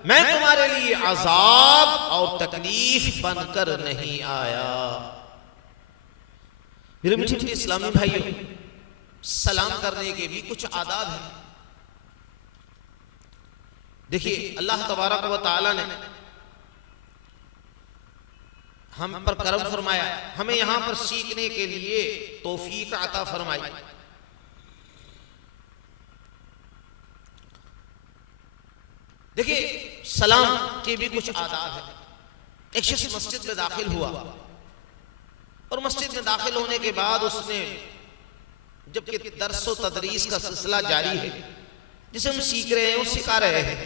मैं तुम्हारे लिए अजाब और तकलीफ बनकर नहीं आया। मेरे मीठे मीठे इस्लामी भाइयों, सलाम करने के भी कुछ आदाब हैं। देखिए, अल्लाह तबारक व तआला ने हम पर करम फरमाया, हमें यहां पर सीखने के लिए तौफीक अता फरमाई। देखिए, सलाम के भी कुछ आदाब है। एक शख्स मस्जिद में दाखिल हुआ और मस्जिद में दाखिल होने के बाद उसने, जबकि दर्स व तदरीस का सिलसिला जारी है, जिसे हम सीख रहे हैं और सिखा रहे हैं,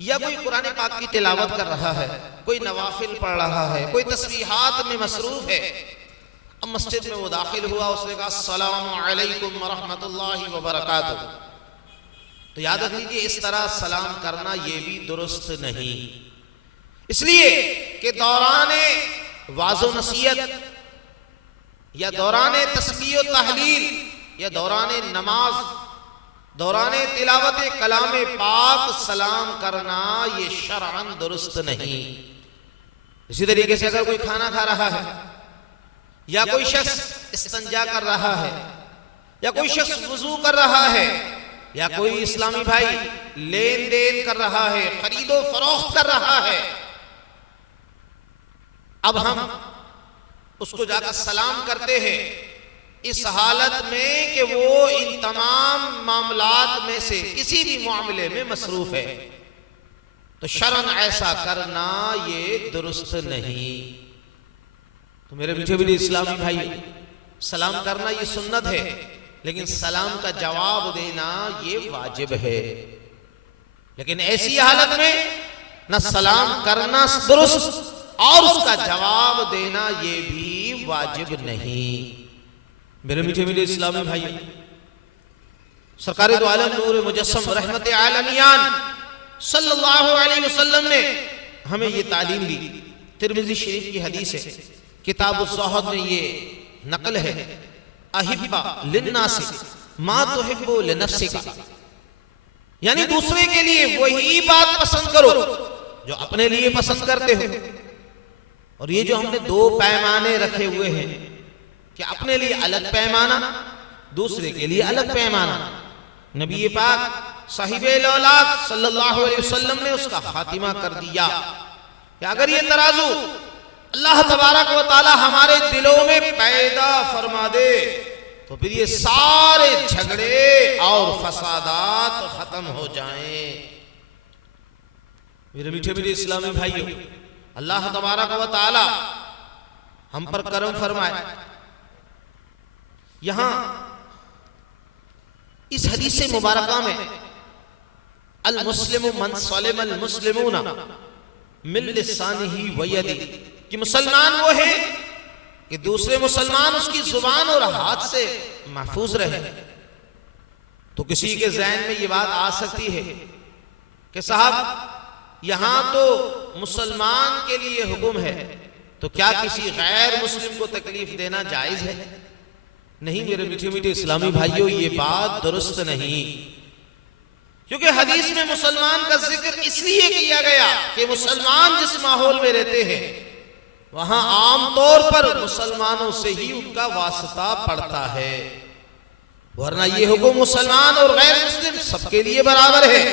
या कोई कुरान पाक की तिलावत कर रहा है, कोई नवाफिल पढ़ रहा है, कोई तस्बीहात में मसरूफ है। अब मस्जिद में वो दाखिल हुआ, उसने कहा अस्सलामु अलैकुम व रहमतुल्लाहि व बरकातुहू। तो याद रख लीजिए, इस तरह सलाम करना ये भी दुरुस्त नहीं, इसलिए कि दौराने वाज़ो नसीहत या दौराने तस्बीह व तहलील या दौराने नमाज, दौराने तिलावत कलाम पाक सलाम करना ये शरअन दुरुस्त नहीं। इसी तरीके से अगर कोई खाना खा रहा है, या कोई शख्स इस्तंजा कर रहा है, या कोई शख्स वुजू कर रहा है, या कोई इस्लामी भाई लेन देन कर रहा है, खरीदो फरोख्त कर रहा है, अब हम उसको जाकर सलाम करते हैं इस हालत में कि वो इन तमाम मामलात में से किसी भी मामले में मसरूफ है, तो शरअन ऐसा करना ये दुरुस्त नहीं। तो मेरे मीठे मीठे इस्लामी भाई, सलाम करना ये सुन्नत है, लेकिन सलाम का जवाब देना ये वाजिब है। लेकिन ऐसी हालत में न सलाम करना दुरुस्त और उसका जवाब देना ये भी वाजिब नहीं। मेरे मीठे मीठे इस्लामी भाई, सरकार दो आलम नूर मुजस्सम रहमत आलमियान सल्लल्लाहु अलैहि वसल्लम ने हमें ये तालीम दी। तिरमिज़ी शरीफ की हदीस है, किताब ज़ुहद में ये नकल है, अहिब्बा लिन्नासी मा तुहिब्बु लिनफ्सिका, यानी दूसरे के लिए वही बात पसंद करो जो अपने लिए पसंद करते हो। और ये जो हमने दो पैमाने रखे हुए हैं कि अपने लिए अलग पैमाना, दूसरे के लिए अलग पैमाना, नबी पाक साहिबे औलाद सल्लल्लाहु अलैहि वसल्लम ने उसका खातिमा कर दिया कि अगर ये तराजू अल्लाह तबारक व तआला हमारे दिलों में पैदा फरमा दे तो फिर ये सारे झगड़े और फसादात खत्म हो जाएं। मेरे मीठे मीठे इस्लामी भाइयों, अल्लाह तबारक व तआला हम पर करम फरमाए। यहां इस हदीस मुबारका में अल मुस्लिमु मन सलिम अल मुस्लिमूना मिन लिसानिही व यदिही, कि मुसलमान वो है कि दूसरे मुसलमान उसकी जुबान और हाथ से महफूज रहे। तो किसी के ज़हन में ये बात आ सकती है कि साहब यहां तो मुसलमान के लिए हुक्म है, तो क्या किसी गैर मुस्लिम को तकलीफ देना जायज है? नहीं मेरे मीठे मीठे इस्लामी भाइयों, ये बात दुरुस्त नहीं, क्योंकि हदीस में मुसलमान का जिक्र इसलिए किया गया कि मुसलमान जिस माहौल में रहते हैं वहां आमतौर पर मुसलमानों से ही उनका वास्ता पड़ता है, वरना ये हुक्म मुसलमान और गैर मुस्लिम सबके लिए बराबर है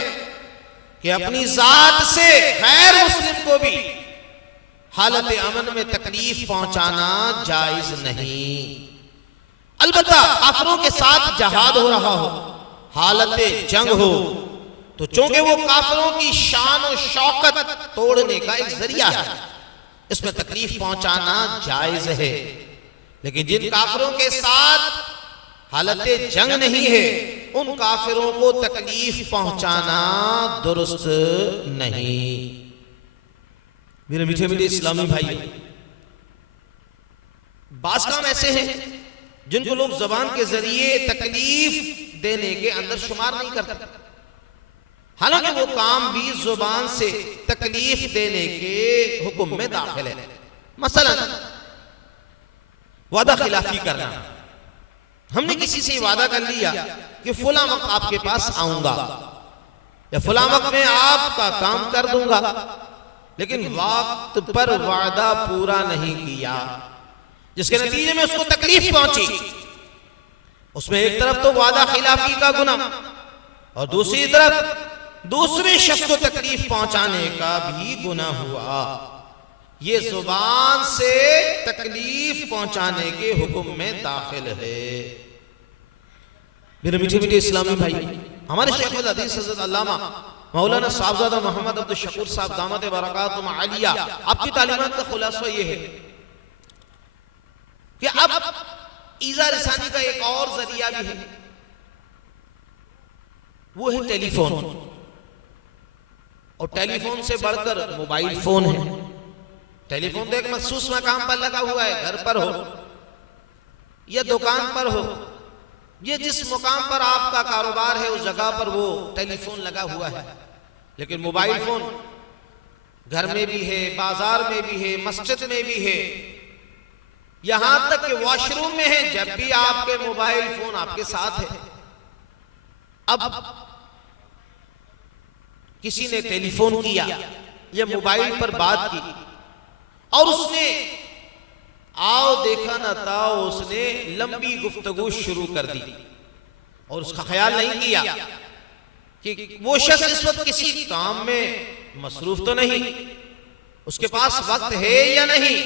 कि अपनी जात से गैर मुस्लिम को भी हालत अमन में तकलीफ पहुंचाना जायज नहीं। अलबत्ता काफिरों के साथ जहाद हो रहा हो, हालत जंग हो, तो चूंकि वो काफिरों की शान और शौकत तोड़ने का एक जरिया है, इसमें तकलीफ पहुंचाना जायज है। लेकिन जिन काफिरों के साथ हालत जंग नहीं है, उन काफिरों को तकलीफ पहुंचाना दुरुस्त नहीं। मेरे मीठे मीठे इस्लामी भाई, बास काम ऐसे हैं जिनको लोग जबान के जरिए तकलीफ देने के अंदर शुमार नहीं करते, हालांकि वो काम भी जुबान से तकलीफ देने के हुक्म में दाखिल है। मसलन वादा खिलाफी करना, हमने किसी से वादा कर लिया कि फुला वक्त आपके पास आऊंगा या फुला वक्त में आपका काम कर दूंगा, लेकिन वक्त पर वादा पूरा नहीं किया, जिसके नतीजे में उसको तकलीफ पहुंची। उसमें एक तरफ तो वादा खिलाफी का गुनाह और दूसरी तरफ दूसरे शख्स को तकलीफ पहुंचाने का भी गुनाह हुआ। ये जुबान से तकलीफ पहुंचाने के हुक्म में दाखिल है। मेरे मीठे मीठे इस्लामी भाई, हमारे शेख अल हदीस हज़रत अल्लामा मौलाना साहबजादा मोहम्मद अब्दुल शकूर साहब दामत बरकातुहुम आलिया, आपकी तालीमात का खुलासा ये है कि अब ईज़ा रसानी का एक और जरिया भी है, वो है टेलीफोन। और टेलीफोन से बढ़कर मोबाइल फोन है। टेलीफोन तो एक मखसूस मकाम पर लगा हुआ है, घर पर हो या दुकान पर हो, ये जिस मुकाम पर आपका कारोबार है उस जगह पर वो टेलीफोन लगा हुआ है। लेकिन मोबाइल फोन घर में भी है, बाजार में भी है, मस्जिद में भी है, यहां तक कि वॉशरूम में है, जब भी आपके मोबाइल फोन आपके साथ है। अब किसी ने टेलीफोन किया या मोबाइल पर बात की और उसने आओ देखा ना ताओ उसने लंबी गुफ्तगू शुरू कर दी और उसका ख्याल नहीं किया कि वो शख्स इस वक्त किसी काम में मसरूफ तो नहीं, उसके पास वक्त है या नहीं।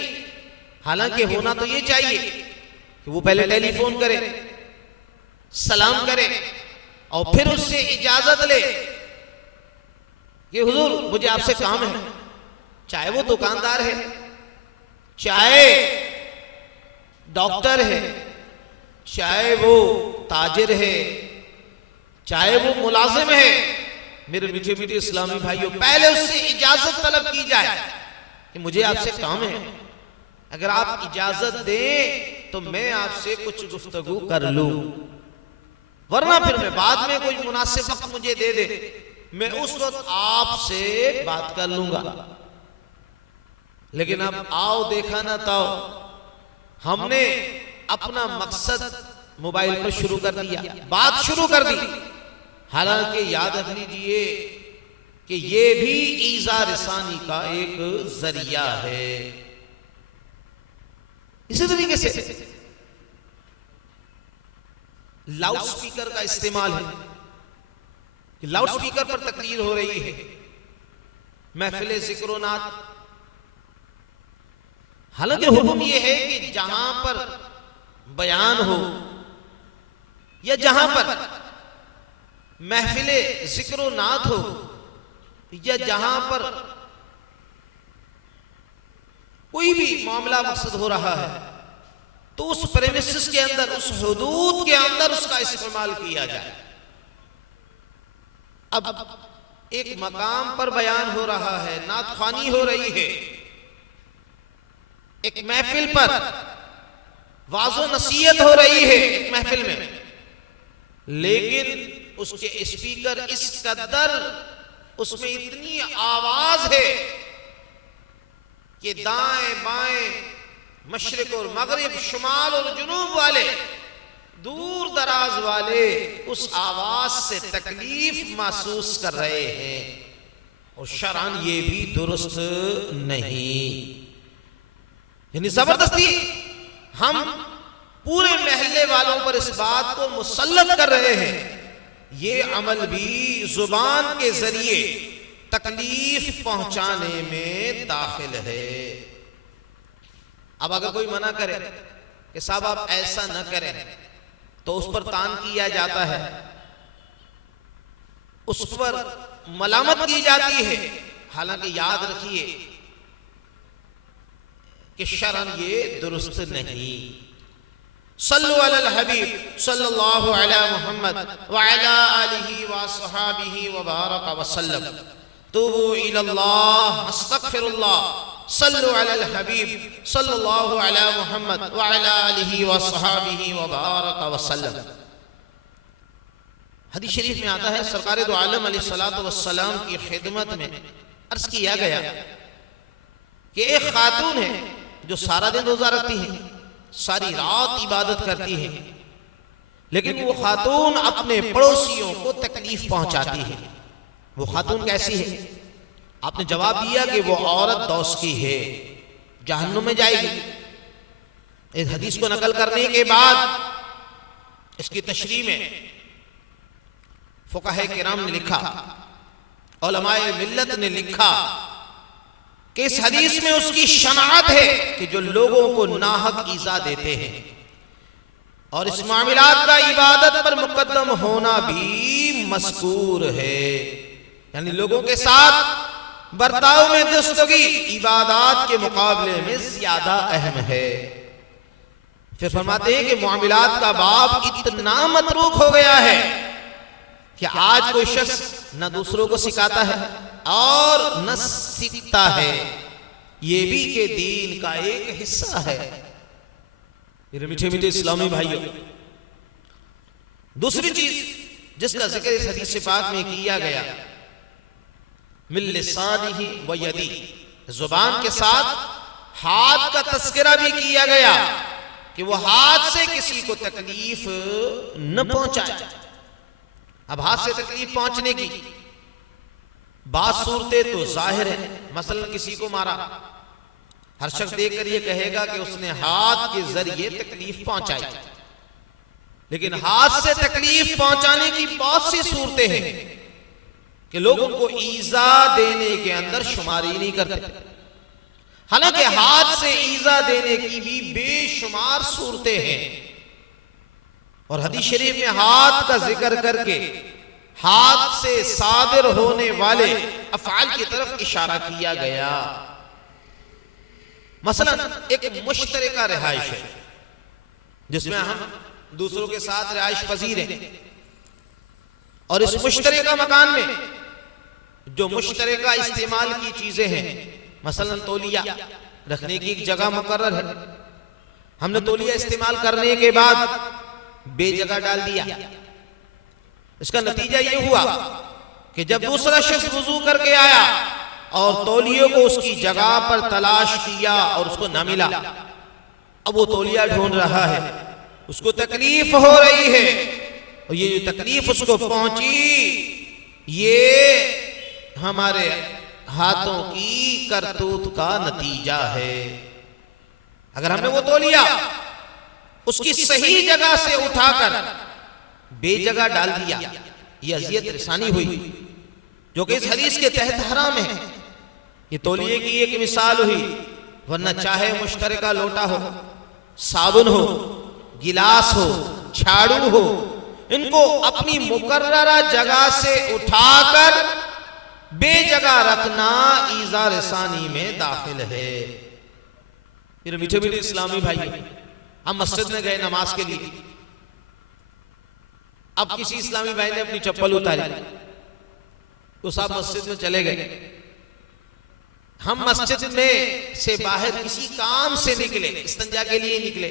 हालांकि होना तो ये चाहिए कि वो पहले टेलीफोन करे, सलाम करे और फिर उससे इजाजत ले कि हुजूर मुझे आपसे काम है, चाहे वो दुकानदार है, चाहे डॉक्टर है, चाहे वो ताजिर है, चाहे वो मुलाजिम है। मेरे मीठे मीठे इस्लामी भाइयों, पहले उससे इजाजत तलब की जाए कि मुझे आपसे काम है, अगर आप इजाजत दें तो मैं आपसे कुछ गुफ्तगू कर लूं, वरना फिर मैं बाद में कोई मुनासिब वक्त मुझे दे दे, मैं उस वक्त आपसे बात कर लूंगा। लेकिन अब आओ देखा ना ताओ, हमने अपना मकसद मोबाइल पर शुरू कर दिया, बात शुरू कर दी। हालांकि याद रख लीजिए कि यह भी ईज़ा रसानी का एक जरिया है। इसी तरीके से लाउड स्पीकर का इस्तेमाल है कि लाउड स्पीकर पर तकरीर हो रही है, महफिल ज़िक्र नात। हालांकि हुक्म यह है कि जहां पर बयान हो या जहां पर महफिल ज़िक्र नात हो या जहां पर कोई भी मामला मकसद हो रहा है, तो उस प्रेमिसेस के अंदर, उस हुदूद के अंदर उसका इस्तेमाल किया जाए। अब एक मकाम पर बयान हो रहा है, नात ख्वानी हो रही है, एक महफिल पर वाज़ो नसीहत हो रही है एक महफिल में, लेकिन उसके स्पीकर इस कदर उसमें इतनी आवाज है कि दाएं बाएं, मशरिक और मगरिब, शुमाल और जुनूब वाले, दूर दराज वाले उस आवाज से तकलीफ महसूस कर रहे हैं और शरअन ये भी दुरुस्त नहीं। यानी जबरदस्ती हम पूरे महल्ले वालों पर इस बात को मुसल्लत कर रहे हैं, ये अमल भी जुबान के जरिए तकलीफ पहुंचाने में दाखिल है। अब अगर कोई मना करे कि साहब आप ऐसा न करें, तो उस पर तान किया जाता है, उस पर मलामत की जाती है। हालांकि याद रखिए कि शरअन ये दुरुस्त नहीं। सल्लु अलल हबीब सल्लल्लाहु अला मुहम्मद व अला आलिहि व अस्हाबिहि व बारक व सल्लम। तूबू इलल्लाह अस्तगफिरुल्लाह सल्लु अलल हबीब सल्लल्लाहु अला मुहम्मद व अला आलिहि व सहाबिहि व बारक व सल्लम। हदीस शरीफ में आता है सरकार दो आलम अलैहिस्सलातु वस्सलाम की खिदमत में अर्ज किया गया कि एक खातून है जो सारा दिन रोजा रखती है, सारी रात इबादत करती है, लेकिन वो खातून अपने पड़ोसियों को तकलीफ पहुंचाती है। वो खातून कैसी है? आपने जवाब दिया कि वो औरत दौस की है, जहन्नुम में जाएगी। इस हदीस को नकल करने के बाद इसकी तशरीह में फुक़हा किराम ने लिखा, उलमाए मिल्लत ने लिखा कि इस हदीस में उसकी शनाअत है कि जो लोगों को नाहक ईज़ा देते हैं, और इस मामलात का इबादत पर मुकद्दम होना भी मज़कूर है। यानी लोगों के साथ बर्ताव में दुरुस्तगी इबादत के मुकाबले में ज्यादा अहम है। फिर फरमाते हैं कि मामलात का बाब इतना मतरूक हो गया है कि आज कोई शख्स न दूसरों को सिखाता है और न सीखता है। ये भी के दीन का एक हिस्सा है। मेरे मीठे मीठे इस्लामी भाइयों, दूसरी चीज जिसका जिक्र इस हदीस पाक में किया गया, मिन लिसानिही व यदी, जुबान के साथ हाथ का तस्करा भी किया गया कि वो हाथ से किसी को तकलीफ न पहुंचाए। अब हाथ से तकलीफ पहुंचने की बात सूरतें तो जाहिर है, मसलन किसी को मारा, हर शख्स देखकर ये कहेगा कि उसने हाथ के जरिए तकलीफ पहुंचाई, लेकिन हाथ से तकलीफ पहुंचाने की बहुत सी सूरतें हैं कि लोगों को ईजा देने के अंदर शुमारी नहीं करते। हालांकि हाथ से ईजा देने की भी बेशुमार सूरतें हैं, और हदीस शरीफ में हाथ का जिक्र करके हाथ से सादिर होने वाले अफ़आल की तरफ इशारा किया गया। मसलन एक मुश्तरका रिहाइश है जिसमें हम दूसरों के साथ रिहाइश पजीर हैं, और इस मुश्तरका मकान में जो मुश्तरका इस्तेमाल की चीजें हैं, मसलन तौलिया रखने की एक जगह मुकर्रर है, हमने तौलिया इस्तेमाल करने के बाद बेजगह डाल दिया। इसका नतीजा ये हुआ कि जब दूसरा शख्स वुजू करके आया और तौलियों को उसकी जगह पर तलाश किया और उसको न मिला, अब वो तौलिया ढूंढ रहा है, उसको तकलीफ हो रही है, और ये जो तकलीफ उसको पहुंची ये हमारे हाथों की करतूत का नतीजा है। अगर हमने वो तौलिया उसकी सही जगह से उठाकर बेजगह डाल दिया, ये अजियत रसानी हुई, जो कि इस हदीस के तहत हराम है। ये तौलिए की एक मिसाल हुई, वरना चाहे मुश्तरका लोटा हो, साबुन हो, गिलास हो, झाड़ू हो, इनको अपनी मुकर्ररा जगह से उठाकर बेजगह रखना ईज़ा रसानी में दाखिल है। मेरे मीठे मीठे इस्लामी भाई, हम मस्जिद में गए नमाज के लिए, अब किसी इस्लामी भाई ने अपनी चप्पल उतारी तो साहब मस्जिद में चले गए। हम मस्जिद में से बाहर किसी काम से निकले, इस्तिंजा के लिए निकले,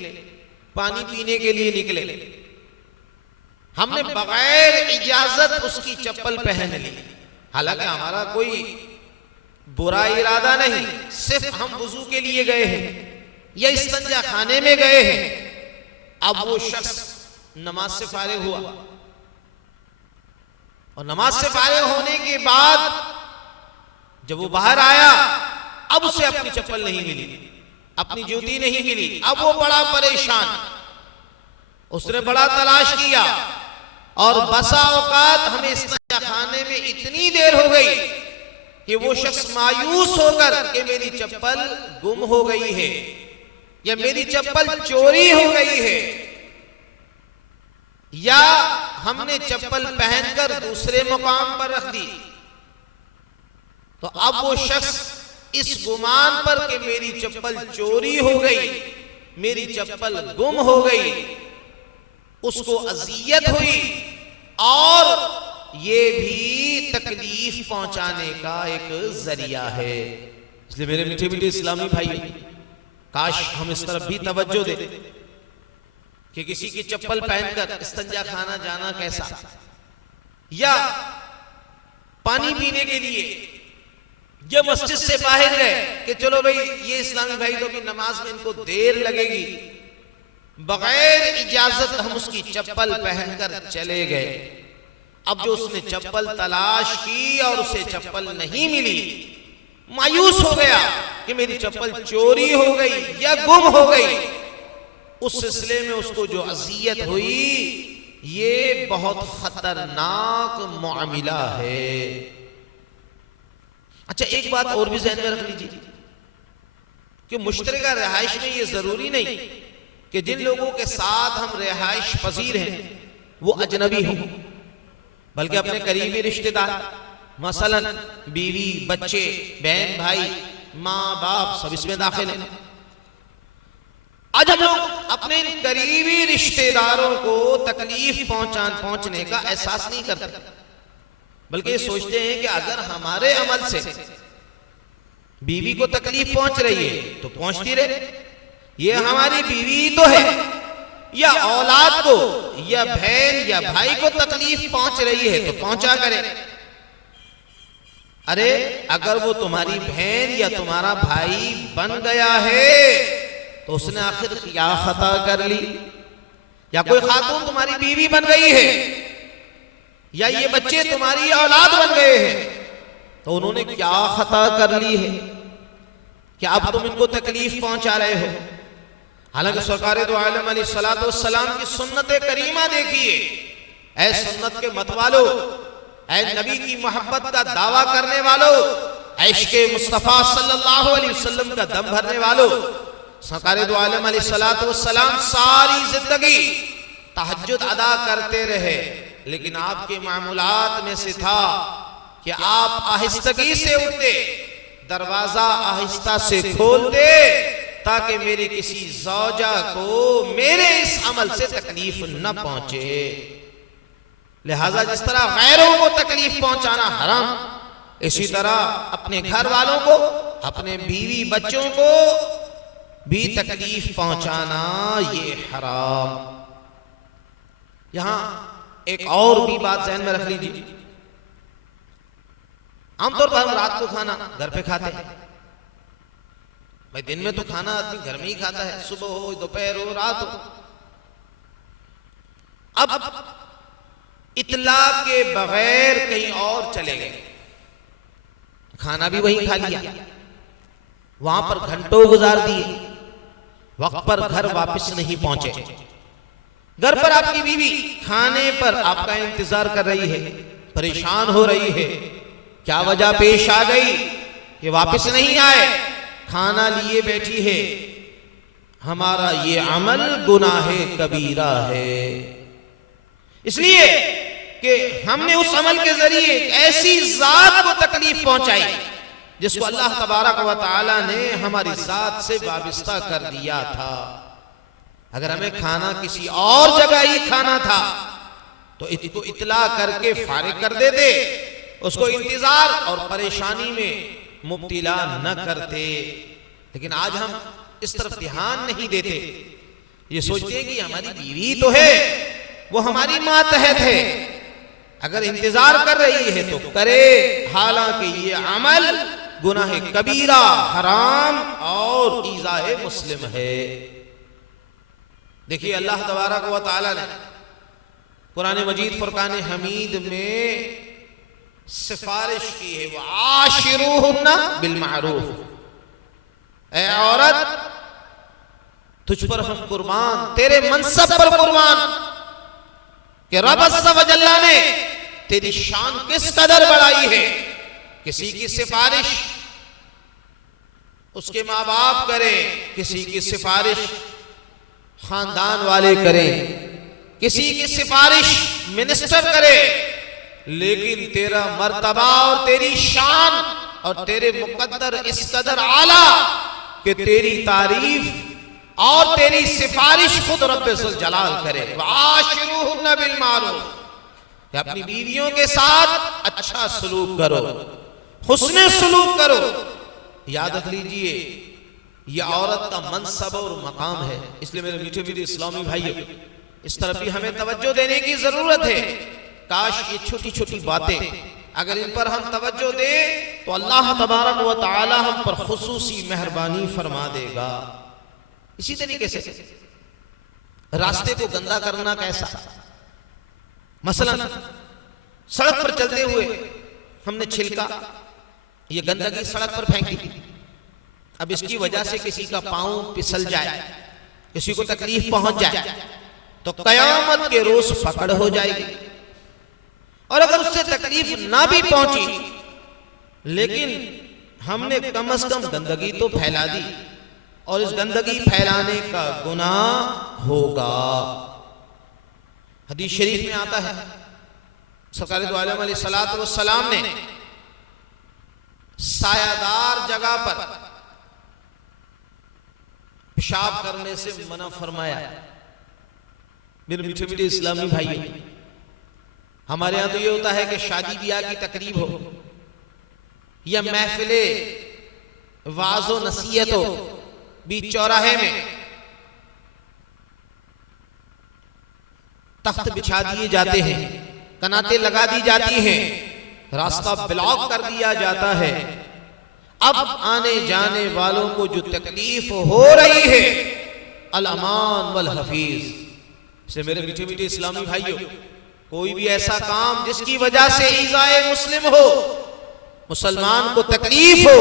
पानी पीने के लिए निकले, हमने बगैर इजाजत उसकी चप्पल पहन ली। हालांकि हमारा कोई बुरा इरादा नहीं, सिर्फ हम वुजू के लिए गए हैं या इस्तिंजा खाने में गए हैं। अब वो शख्स नमाज से फारिग हुआ, और नमाज से फारिग होने के बाद जब वो बाहर आया, अब उसे अपनी चप्पल नहीं मिली, अपनी जूती नहीं मिली। अब वो बड़ा परेशान, उसने बड़ा तलाश किया, और बसा औकात हमें इस्तिंजा खाने में इतनी देर हो गई कि वो शख्स मायूस होकर कि मेरी चप्पल गुम हो गई है या मेरी चप्पल चोरी हो गई है, या हमने चप्पल पहनकर दूसरे मुकाम पर रख दी, तो अब वो शख्स इस गुमान पर कि मेरी चप्पल चोरी हो गई, मेरी चप्पल गुम हो गई, उसको अजियत हुई और ये भी तकलीफ पहुंचाने का एक जरिया है। इसलिए मेरे मीठे मीठे इस्लामी भाई, काश हम इस तरफ भी तवज्जो दे कि किसी की चप्पल पहनकर इस्तंजा खाना जाना कैसा, या पानी पीने के लिए या मस्जिद से बाहर गए कि चलो भाई ये इस्लामी भाई तो कि नमाज में इनको देर लगेगी, बगैर इजाजत हम उसकी चप्पल पहनकर चले गए। अब जो उसने चप्पल तलाश की और उसे चप्पल नहीं मिली, मायूस हो गया कि मेरी चप्पल चोरी हो गई या गुम हो गई, उस सिलसिले में उसको जो अजियत हुई, ये बहुत खतरनाक मुआमिला है। अच्छा, एक बात और भी ज़हन में रख लीजिए कि मुश्तरका रिहाइश में ये जरूरी नहीं कि जिन लोगों के साथ हम रिहाइश पजीर हैं वो अजनबी हों, बल्कि अपने करीबी रिश्तेदार, मसलन बीवी, बच्चे, बहन भाई, माँ बाप, सब इसमें दाखिल हैं। आज हम लोग अपने करीबी रिश्तेदारों को तकलीफ पहुंचने का एहसास नहीं करते, बल्कि ये सोचते हैं कि अगर हमारे अमल से बीवी को तकलीफ पहुंच रही है तो पहुंचती रहे, ये हमारी बीवी तो है, या औलाद को या बहन या भाई को तकलीफ पहुंच रही है तो पहुंचा करे। अरे अगर वो तुम्हारी बहन या तुम्हारा भाई बन गया है तो उसने आखिर क्या खता कर ली, या कोई खातून तुम्हारी बीवी बन गई है, या ये बच्चे तुम्हारी औलाद बन गए हैं, तो उन्होंने क्या खता कर ली है कि अब तुम इनको तकलीफ पहुंचा रहे हो। हालांकि सरकार दो आलम अलैहिस्सलातु वस्सलाम की सुन्नत करीमा देखिए, ऐ सुन्नत के मत वालो, ऐ नबी की मोहब्बत का दावा करने वालों, इश्क़ मुस्तफा सल्लल्लाहु अलैहि वसल्लम का दम भरने वालों, सरकार दो आलम अलैहिस्सलातु वस्सलाम सारी जिंदगी तहज्जुद अदा करते रहे, लेकिन आपके मामूलात में से था कि आप आहिस्तगी से उठते, दरवाजा आहिस्ता से खोलते, ताकि मेरी किसी ज़ौजा को मेरे इस अमल से तकलीफ न पहुंचे। लिहाजा जिस तरह गैरों को तकलीफ पहुंचाना हराम, इसी तरह अपने घर वालों को, अपने बीवी बच्चों को भी तकलीफ पहुंचाना ये हराम। यहां एक और भी बात ध्यान में रख लीजिए, आमतौर पर हम रात को खाना घर पे खाते हैं भाई, दिन में तो खाना आदमी घर में ही खाता है, सुबह हो, दोपहर हो, रात हो। अब इतला के बगैर कहीं और चले गए, खाना भी वहीं खा लिया, वहां पर घंटों गुजार दिए, वक्त पर घर वापस नहीं पहुंचे। घर पर आपकी बीवी खाने पर आपका इंतजार कर रही है, परेशान हो रही है, क्या वजह पेश आ गई कि वापस नहीं आए, खाना लिए बैठी है, हमारा ये अमल गुनाह कबीरा है। इसलिए कि हमने उस अमल के जरिए ऐसी जात को तकलीफ पहुंचाई जिसको अल्लाह तबारक व तआला ने हमारी जात से वाबिस्ता कर दिया था। अगर हमें खाना किसी और जगह ही खाना था तो इसको इतला करके फारिग कर देते, उसको इंतजार और परेशानी में मुब्तिला न करते। लेकिन आज हम इस तरफ ध्यान नहीं देते, ये सोचते हैं कि हमारी बीवी तो है, वो हमारी मातहत है, अगर इंतजार कर रही है तो करे, हालांकि ये अमल गुनाह कबीरा, हराम और ईज़ाए मुस्लिम है। देखिए अल्लाह तबारक व तआला ने कुरान मजीद फुरकान हमीद में सिफारिश की है, वाशिरूहुन्ना बिल मारूफ, ऐ औरत तुझ पर हम कुर्बान, तेरे मनसब पर कुर्बान कि रब अज़्ज़ व जल्ला ने तेरी शान किस कदर बढ़ाई है। किसी की सिफारिश उसके माँ बाप करें, किसी की सिफारिश खानदान वाले करें, किसी की सिफारिश मिनिस्टर करे, लेकिन तेरा मर्तबा और तेरी शान और तेरे मुकद्दर इस कदर आला कि तेरी तारीफ और तेरी सिफारिश खुद रब्बुल जलाल करे। वाशिरूहुन्ना बिल मारूफ, कि अपनी बीवियों के साथ अच्छा सलूक करो, हुस्ने सलूक करो। याद रख लीजिए ये औरत का मनसब और मकाम है। इसलिए मेरे मीठे मीठे इस्लामी भाइयों, इस तरफ भी हमें तवज्जो देने की जरूरत है। काश ये छोटी छोटी बातें अगर इन पर हम तवज्जो दें तो अल्लाह तबारक व तआला हम पर खुसूसी मेहरबानी फरमा देगा। इसी तरीके से रास्ते को गंदा करना कैसा, मसलन सड़क पर चलते हुए हमने छिलका, ये गंदगी सड़क पर फेंक दी, अब इसकी वजह से किसी का पांव फिसल जाए, किसी को तकलीफ पहुंच जाए तो कयामत के रोज पकड़ हो जाएगी। और अगर उससे तकलीफ ना भी पहुंची लेकिन हमने कम से कम गंदगी तो फैला दी और इस गंदगी फैलाने का गुनाह होगा। हदीस शरीफ में आता है सरकार दो आलम अलैहिस्सलातु वस्सलाम ने सायादार जगह पर पेशाब करने से मना फरमाया। मेरे मीठे मीठे इस्लामी भाइयों, हमारे यहां तो ये होता है कि शादी ब्याह की तकरीब हो या महफिले वाज़ो नसीहत हो, बीच चौराहे में तख्त बिछा दिए जाते हैं, कनाते लगा दी जाती हैं, रास्ता ब्लॉक कर दिया जाता है। अब आने जाने वालों को जो तकलीफ हो रही है, अल अमान वल हफीज से मेरे मीठे मीठे इस्लामी भाइयों, कोई भी ऐसा काम जिसकी वजह से ईज़ाए मुस्लिम हो, मुसलमान को तकलीफ हो,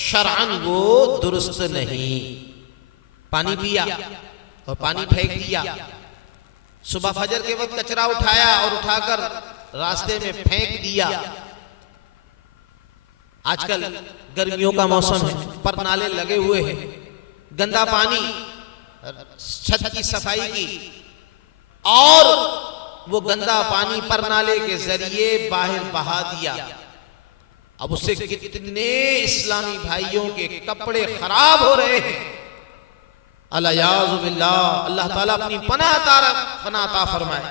शरअन वो दुरुस्त नहीं। पानी पिया और पानी फेंक दिया, सुबह फजर के वक्त कचरा उठाया और उठाकर रास्ते में फेंक दिया। आजकल गर्मियों का मौसम है, पर नाले लगे हुए हैं, गंदा पानी छत की सफाई की और वो गंदा पानी पर नाले के जरिए बाहर बहा दिया। अब उससे कितने इस्लामी भाइयों के कपड़े खराब हो रहे हैं। अलियाज़ु बिल्लाह, अल्लाह ताला अपनी पनाह अता फरमाए।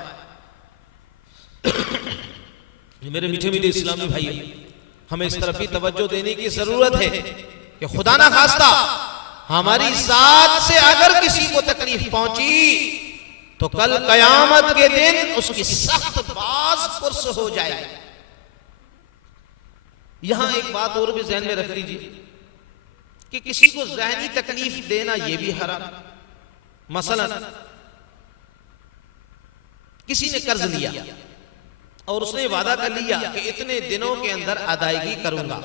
मेरे मीठे मीठे इस्लामी भाइयों, हमें इस तरफ भी तवज्जो देने की जरूरत है कि खुदा ना खास्ता हमारी जात से अगर किसी को तकलीफ पहुंची तो कल कयामत के दिन उसकी सख्त बाज पुरस हो जाएगी। यहां एक बात और भी ज़हन में रख लीजिए कि किसी को ज़हनी तकलीफ देना यह भी हराम। मसलन किसी ने कर्ज लिया और उसने वादा कर लिया कि इतने दिनों के अंदर अदायगी करूंगा।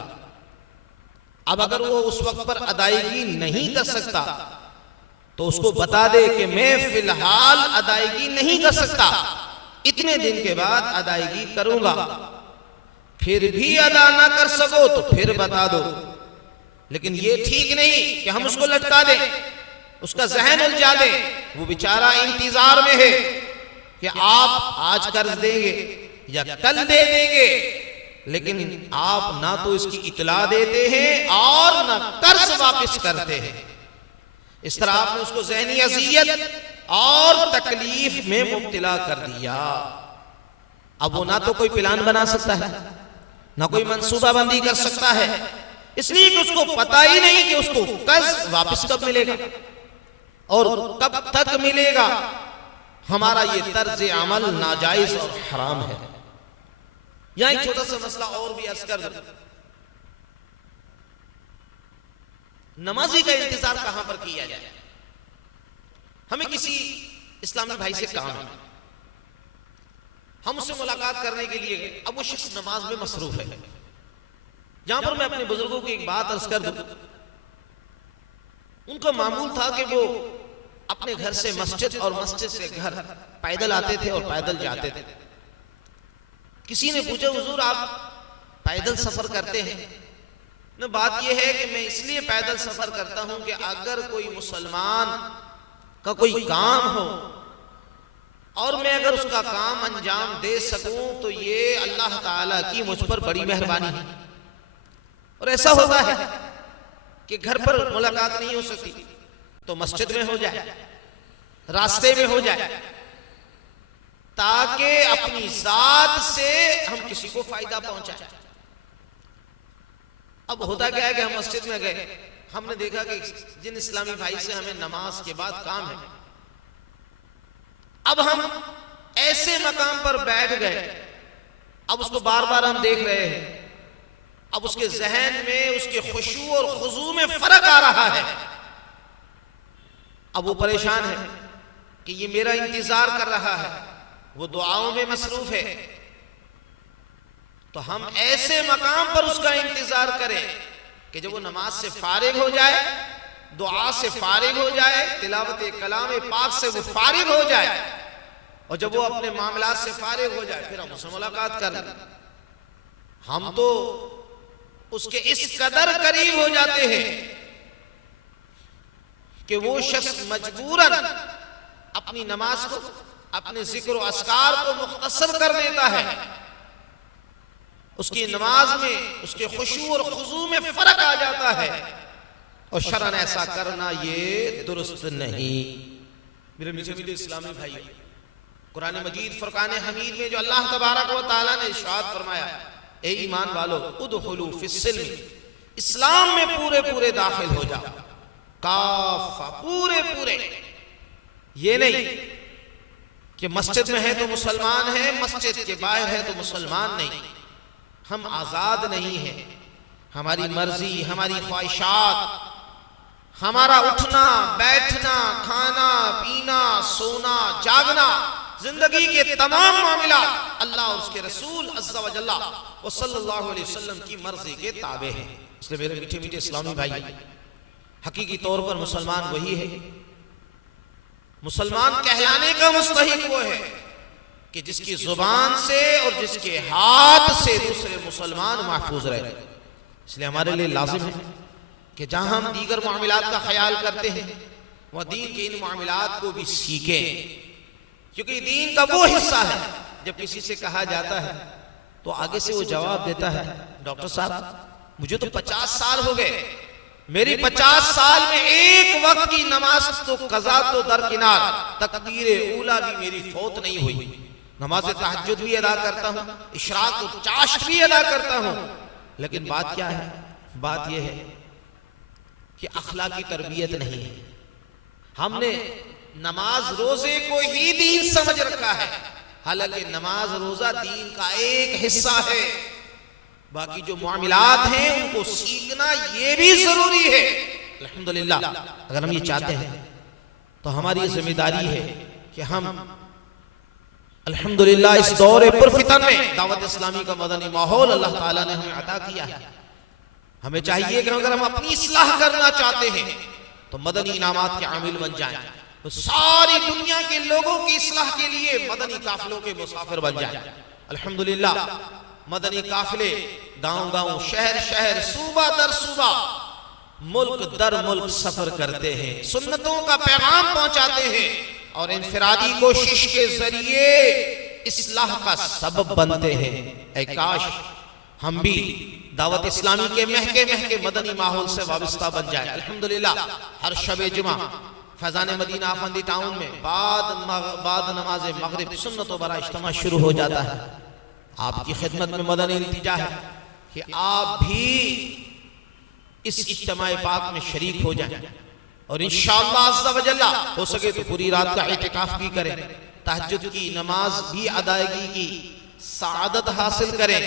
अब अगर वो उस वक्त पर अदायगी नहीं कर सकता तो उसको बता दे कि मैं फिलहाल अदायगी नहीं कर सकता, इतने दिन के बाद अदायगी करूंगा। फिर भी अदा ना कर सको तो फिर बता दो। लेकिन ये ठीक नहीं कि हम उसको लटका दें, उसका जहन उलझा दें। वो बेचारा इंतजार में है कि आप आज कर्ज देंगे या कल दे देंगे, लेकिन आप ना तो इसकी इतला देते हैं और ना कर्ज वापस करते हैं। इस तरह आपने उसको ज़हनी अज़ियत और तकलीफ में मुब्तला कर दिया। अब वो ना तो कोई प्लान बना सकता है, ना कोई मंसूबाबंदी कर सकता है, इसलिए कि उसको पता ही नहीं कि उसको कर्ज वापस कब मिलेगा और कब तक मिलेगा। हमारा ये तर्ज अमल नाजायज और हराम है। यहां एक छोटा सा मसला और भी अर्ज कर दूं, नमाजी का इंतजार कहां पर किया जाए। हमें किसी इस्लामी भाई से काम है, हम उससे मुलाकात करने के लिए गए। अब वो शख्स नमाज में मसरूफ है। जहां पर मैं अपने बुजुर्गों की एक बात अर्ज कर दूं, उनका मामूल था कि वो अपने घर से मस्जिद और मस्जिद से घर पैदल आते थे और पैदल जाते थे। किसी ने पूछा, हुजूर आप पैदल सफर करते हैं? ना बात यह है कि मैं इसलिए पैदल सफर करता हूं कि अगर कोई मुसलमान का कोई काम हो और मैं अगर उसका काम अंजाम दे सकूं तो ये अल्लाह ताला की मुझ पर बड़ी मेहरबानी है। और ऐसा होता है कि घर पर मुलाकात नहीं हो सकती तो मस्जिद में हो जाए, रास्ते में हो जाए। ताकि अपनी जात से हम किसी को फायदा पहुंचाए। अब होता क्या है कि हम मस्जिद में गए, हमने देखा कि जिन इस्लामी भाई से हमें नमाज के बाद काम है, अब हम ऐसे मकाम पर बैठ गए, अब उसको बार बार हम देख रहे हैं, अब उसके जहन में, उसके खुशू और खुजू में फर्क आ रहा है। अब वो परेशान है कि ये मेरा इंतजार कर रहा है, वो दुआओं में मसरूफ है। तो हम ऐसे मकाम पर उसका इंतजार करें कि जब वो नमाज से फारिग हो जाए, दुआ से फारिग हो जाए, तिलावत कलाम पाक से वो फारिग हो जाए, और जब वो अपने मामलात से फारिग हो जाए फिर हम उससे मुलाकात कर लें। हम तो उसके इस कदर करीब हो जाते हैं कि वो शख्स मजबूरन अपनी नमाज को, अपने जिक्र और अस्कार को मुख्तसर कर देता है। उसकी नमाज में, उसके खुशू और खुजू में फर्क आ जाता है, और शरन ऐसा करना ये दुरुस्त नहीं। मेरे मीठे इस्लामी भाई, कुरान मजीद फुरकान हमीद में जो अल्लाह तबारक व तआला ने इरशाद फरमाया, ए ईमान वालो उदखुलू फिस्सिल्म, इस्लाम में पूरे पूरे दाखिल हो जाओ, काफा, पूरे पूरे। ये नहीं कि मस्जिद में है तो मुसलमान है, मस्जिद के बाहर है तो मुसलमान नहीं। हम आजाद नहीं हैं, हमारी मर्जी, हमारी ख्वाहिशात, हमारा उठना बैठना, खाना पीना, सोना जागना, जिंदगी के तमाम मामला अल्लाह और उसके रसूल अज़्ज़ा व जल्ला व सल्लल्लाहु अलैहि वसल्लम की मर्जी के ताबे हैं। इसलिए मेरे मीठे मीठे इस्लामी भाई, हकीकी तौर पर मुसलमान वही है, मुसलमान कहलाने का मुस्तहिक वो है कि जिसकी जुबान से और जिसके हाथ से दूसरे मुसलमान महफूज रहे। इसलिए हमारे लिए लाजिम है कि जहां हम दीगर मामलात का ख्याल करते हैं, वह दीन के इन मामलात को भी सीखें, क्योंकि दीन का वो हिस्सा है जब किसी से कहा जाता है तो आगे से वो जवाब देता है, डॉक्टर साहब मुझे तो 50 साल हो गए, मेरी 50 साल में एक वक्त की नमाज तो कज़ा तो दरकिनार, तकबीर ऊला भी मेरी फौत नहीं हुई, नमाज तहज्जुद भी अदा करता हूँ, इशराक और चाश्त भी अदा करता हूँ, लेकिन बात क्या है? बात यह है कि अखलाकी तरबियत नहीं है। हमने नमाज रोजे को ही दीन समझ रखा है, हालांकि नमाज रोजा दीन का एक हिस्सा है। बाकी जो मामलात हैं उनको सीखना ये भी जरूरी है। अल्हम्दुलिल्लाह, अगर हम ये चाहते हैं तो हमारी जिम्मेदारी है कि हम अल्हम्दुलिल्लाह इस दौरे पुरफितन में दावत इस्लामी का मदनी माहौल अल्लाह ताला ने हमें अता किया है। हमें चाहिए कि अगर हम अपनी इस्लाह करना चाहते हैं तो मदनी इनामात के आमिल बन जाएं, तो सारी दुनिया के लोगों की इस्लाह के लिए मदनी काफिलों के मुसाफिर बन जाएं। अल्हम्दुलिल्लाह, मदनी काफिले गांव गांव, शहर शहर, सूबा दर सूबा, मुल्क दर मुल्क सफर करते हैं, सुन्नतों का पैगाम पहुंचाते हैं और इनफरादी कोशिश के जरिए इस्लाह का सबब बनते हैं। ऐ काश हम भी दावत इस्लामी के महके महके मदनी माहौल से वाबस्ता बन जाए। अल्हम्दुलिल्लाह, हर शबे जुमा फैजान मदीना आफंदी टाउन में बाद नमाज मगरिब सुन्नत व बरा इज्तिमा शुरू हो जाता है। आपकी खिदमत में मदनी इल्तिजा है कि आप भी इस इज्तिमा पाक में शरीक हो जाएं और इंशाअल्लाह अज़्ज़ा व जल्ला हो सके तो पूरी रात का इतिकाफ भी करें, तहज्जुद की नमाज भी अदायगी की सआदत हासिल करें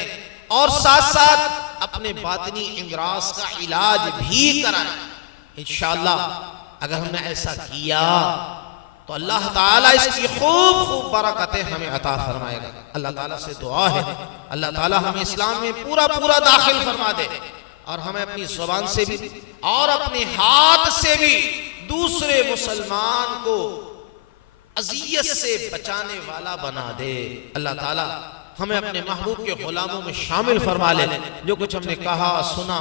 और साथ साथ अपने बातिनी इमराज का इलाज भी कराएं। इंशाअल्लाह अगर हमने ऐसा किया तो अल्लाह ताला इसकी खूब खूब बरकतें हमें अता फरमाएगा। अल्लाह ताला से दुआ है अल्लाह ताला हमें इस्लाम में पूरा पूरा दाखिल फरमा दे और हमें अपनी ज़ुबान से भी और अपने हाथ से भी दूसरे मुसलमान को अज़ियत से बचाने वाला बना दे। अल्लाह ताला हमें अपने महबूब के गुलामों में शामिल फरमा ले। जो कुछ हमने कहा सुना,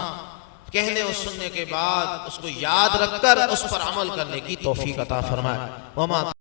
कहने और सुनने के बाद उसको याद रखकर उस पर अमल करने की तौफीक अता फरमाए।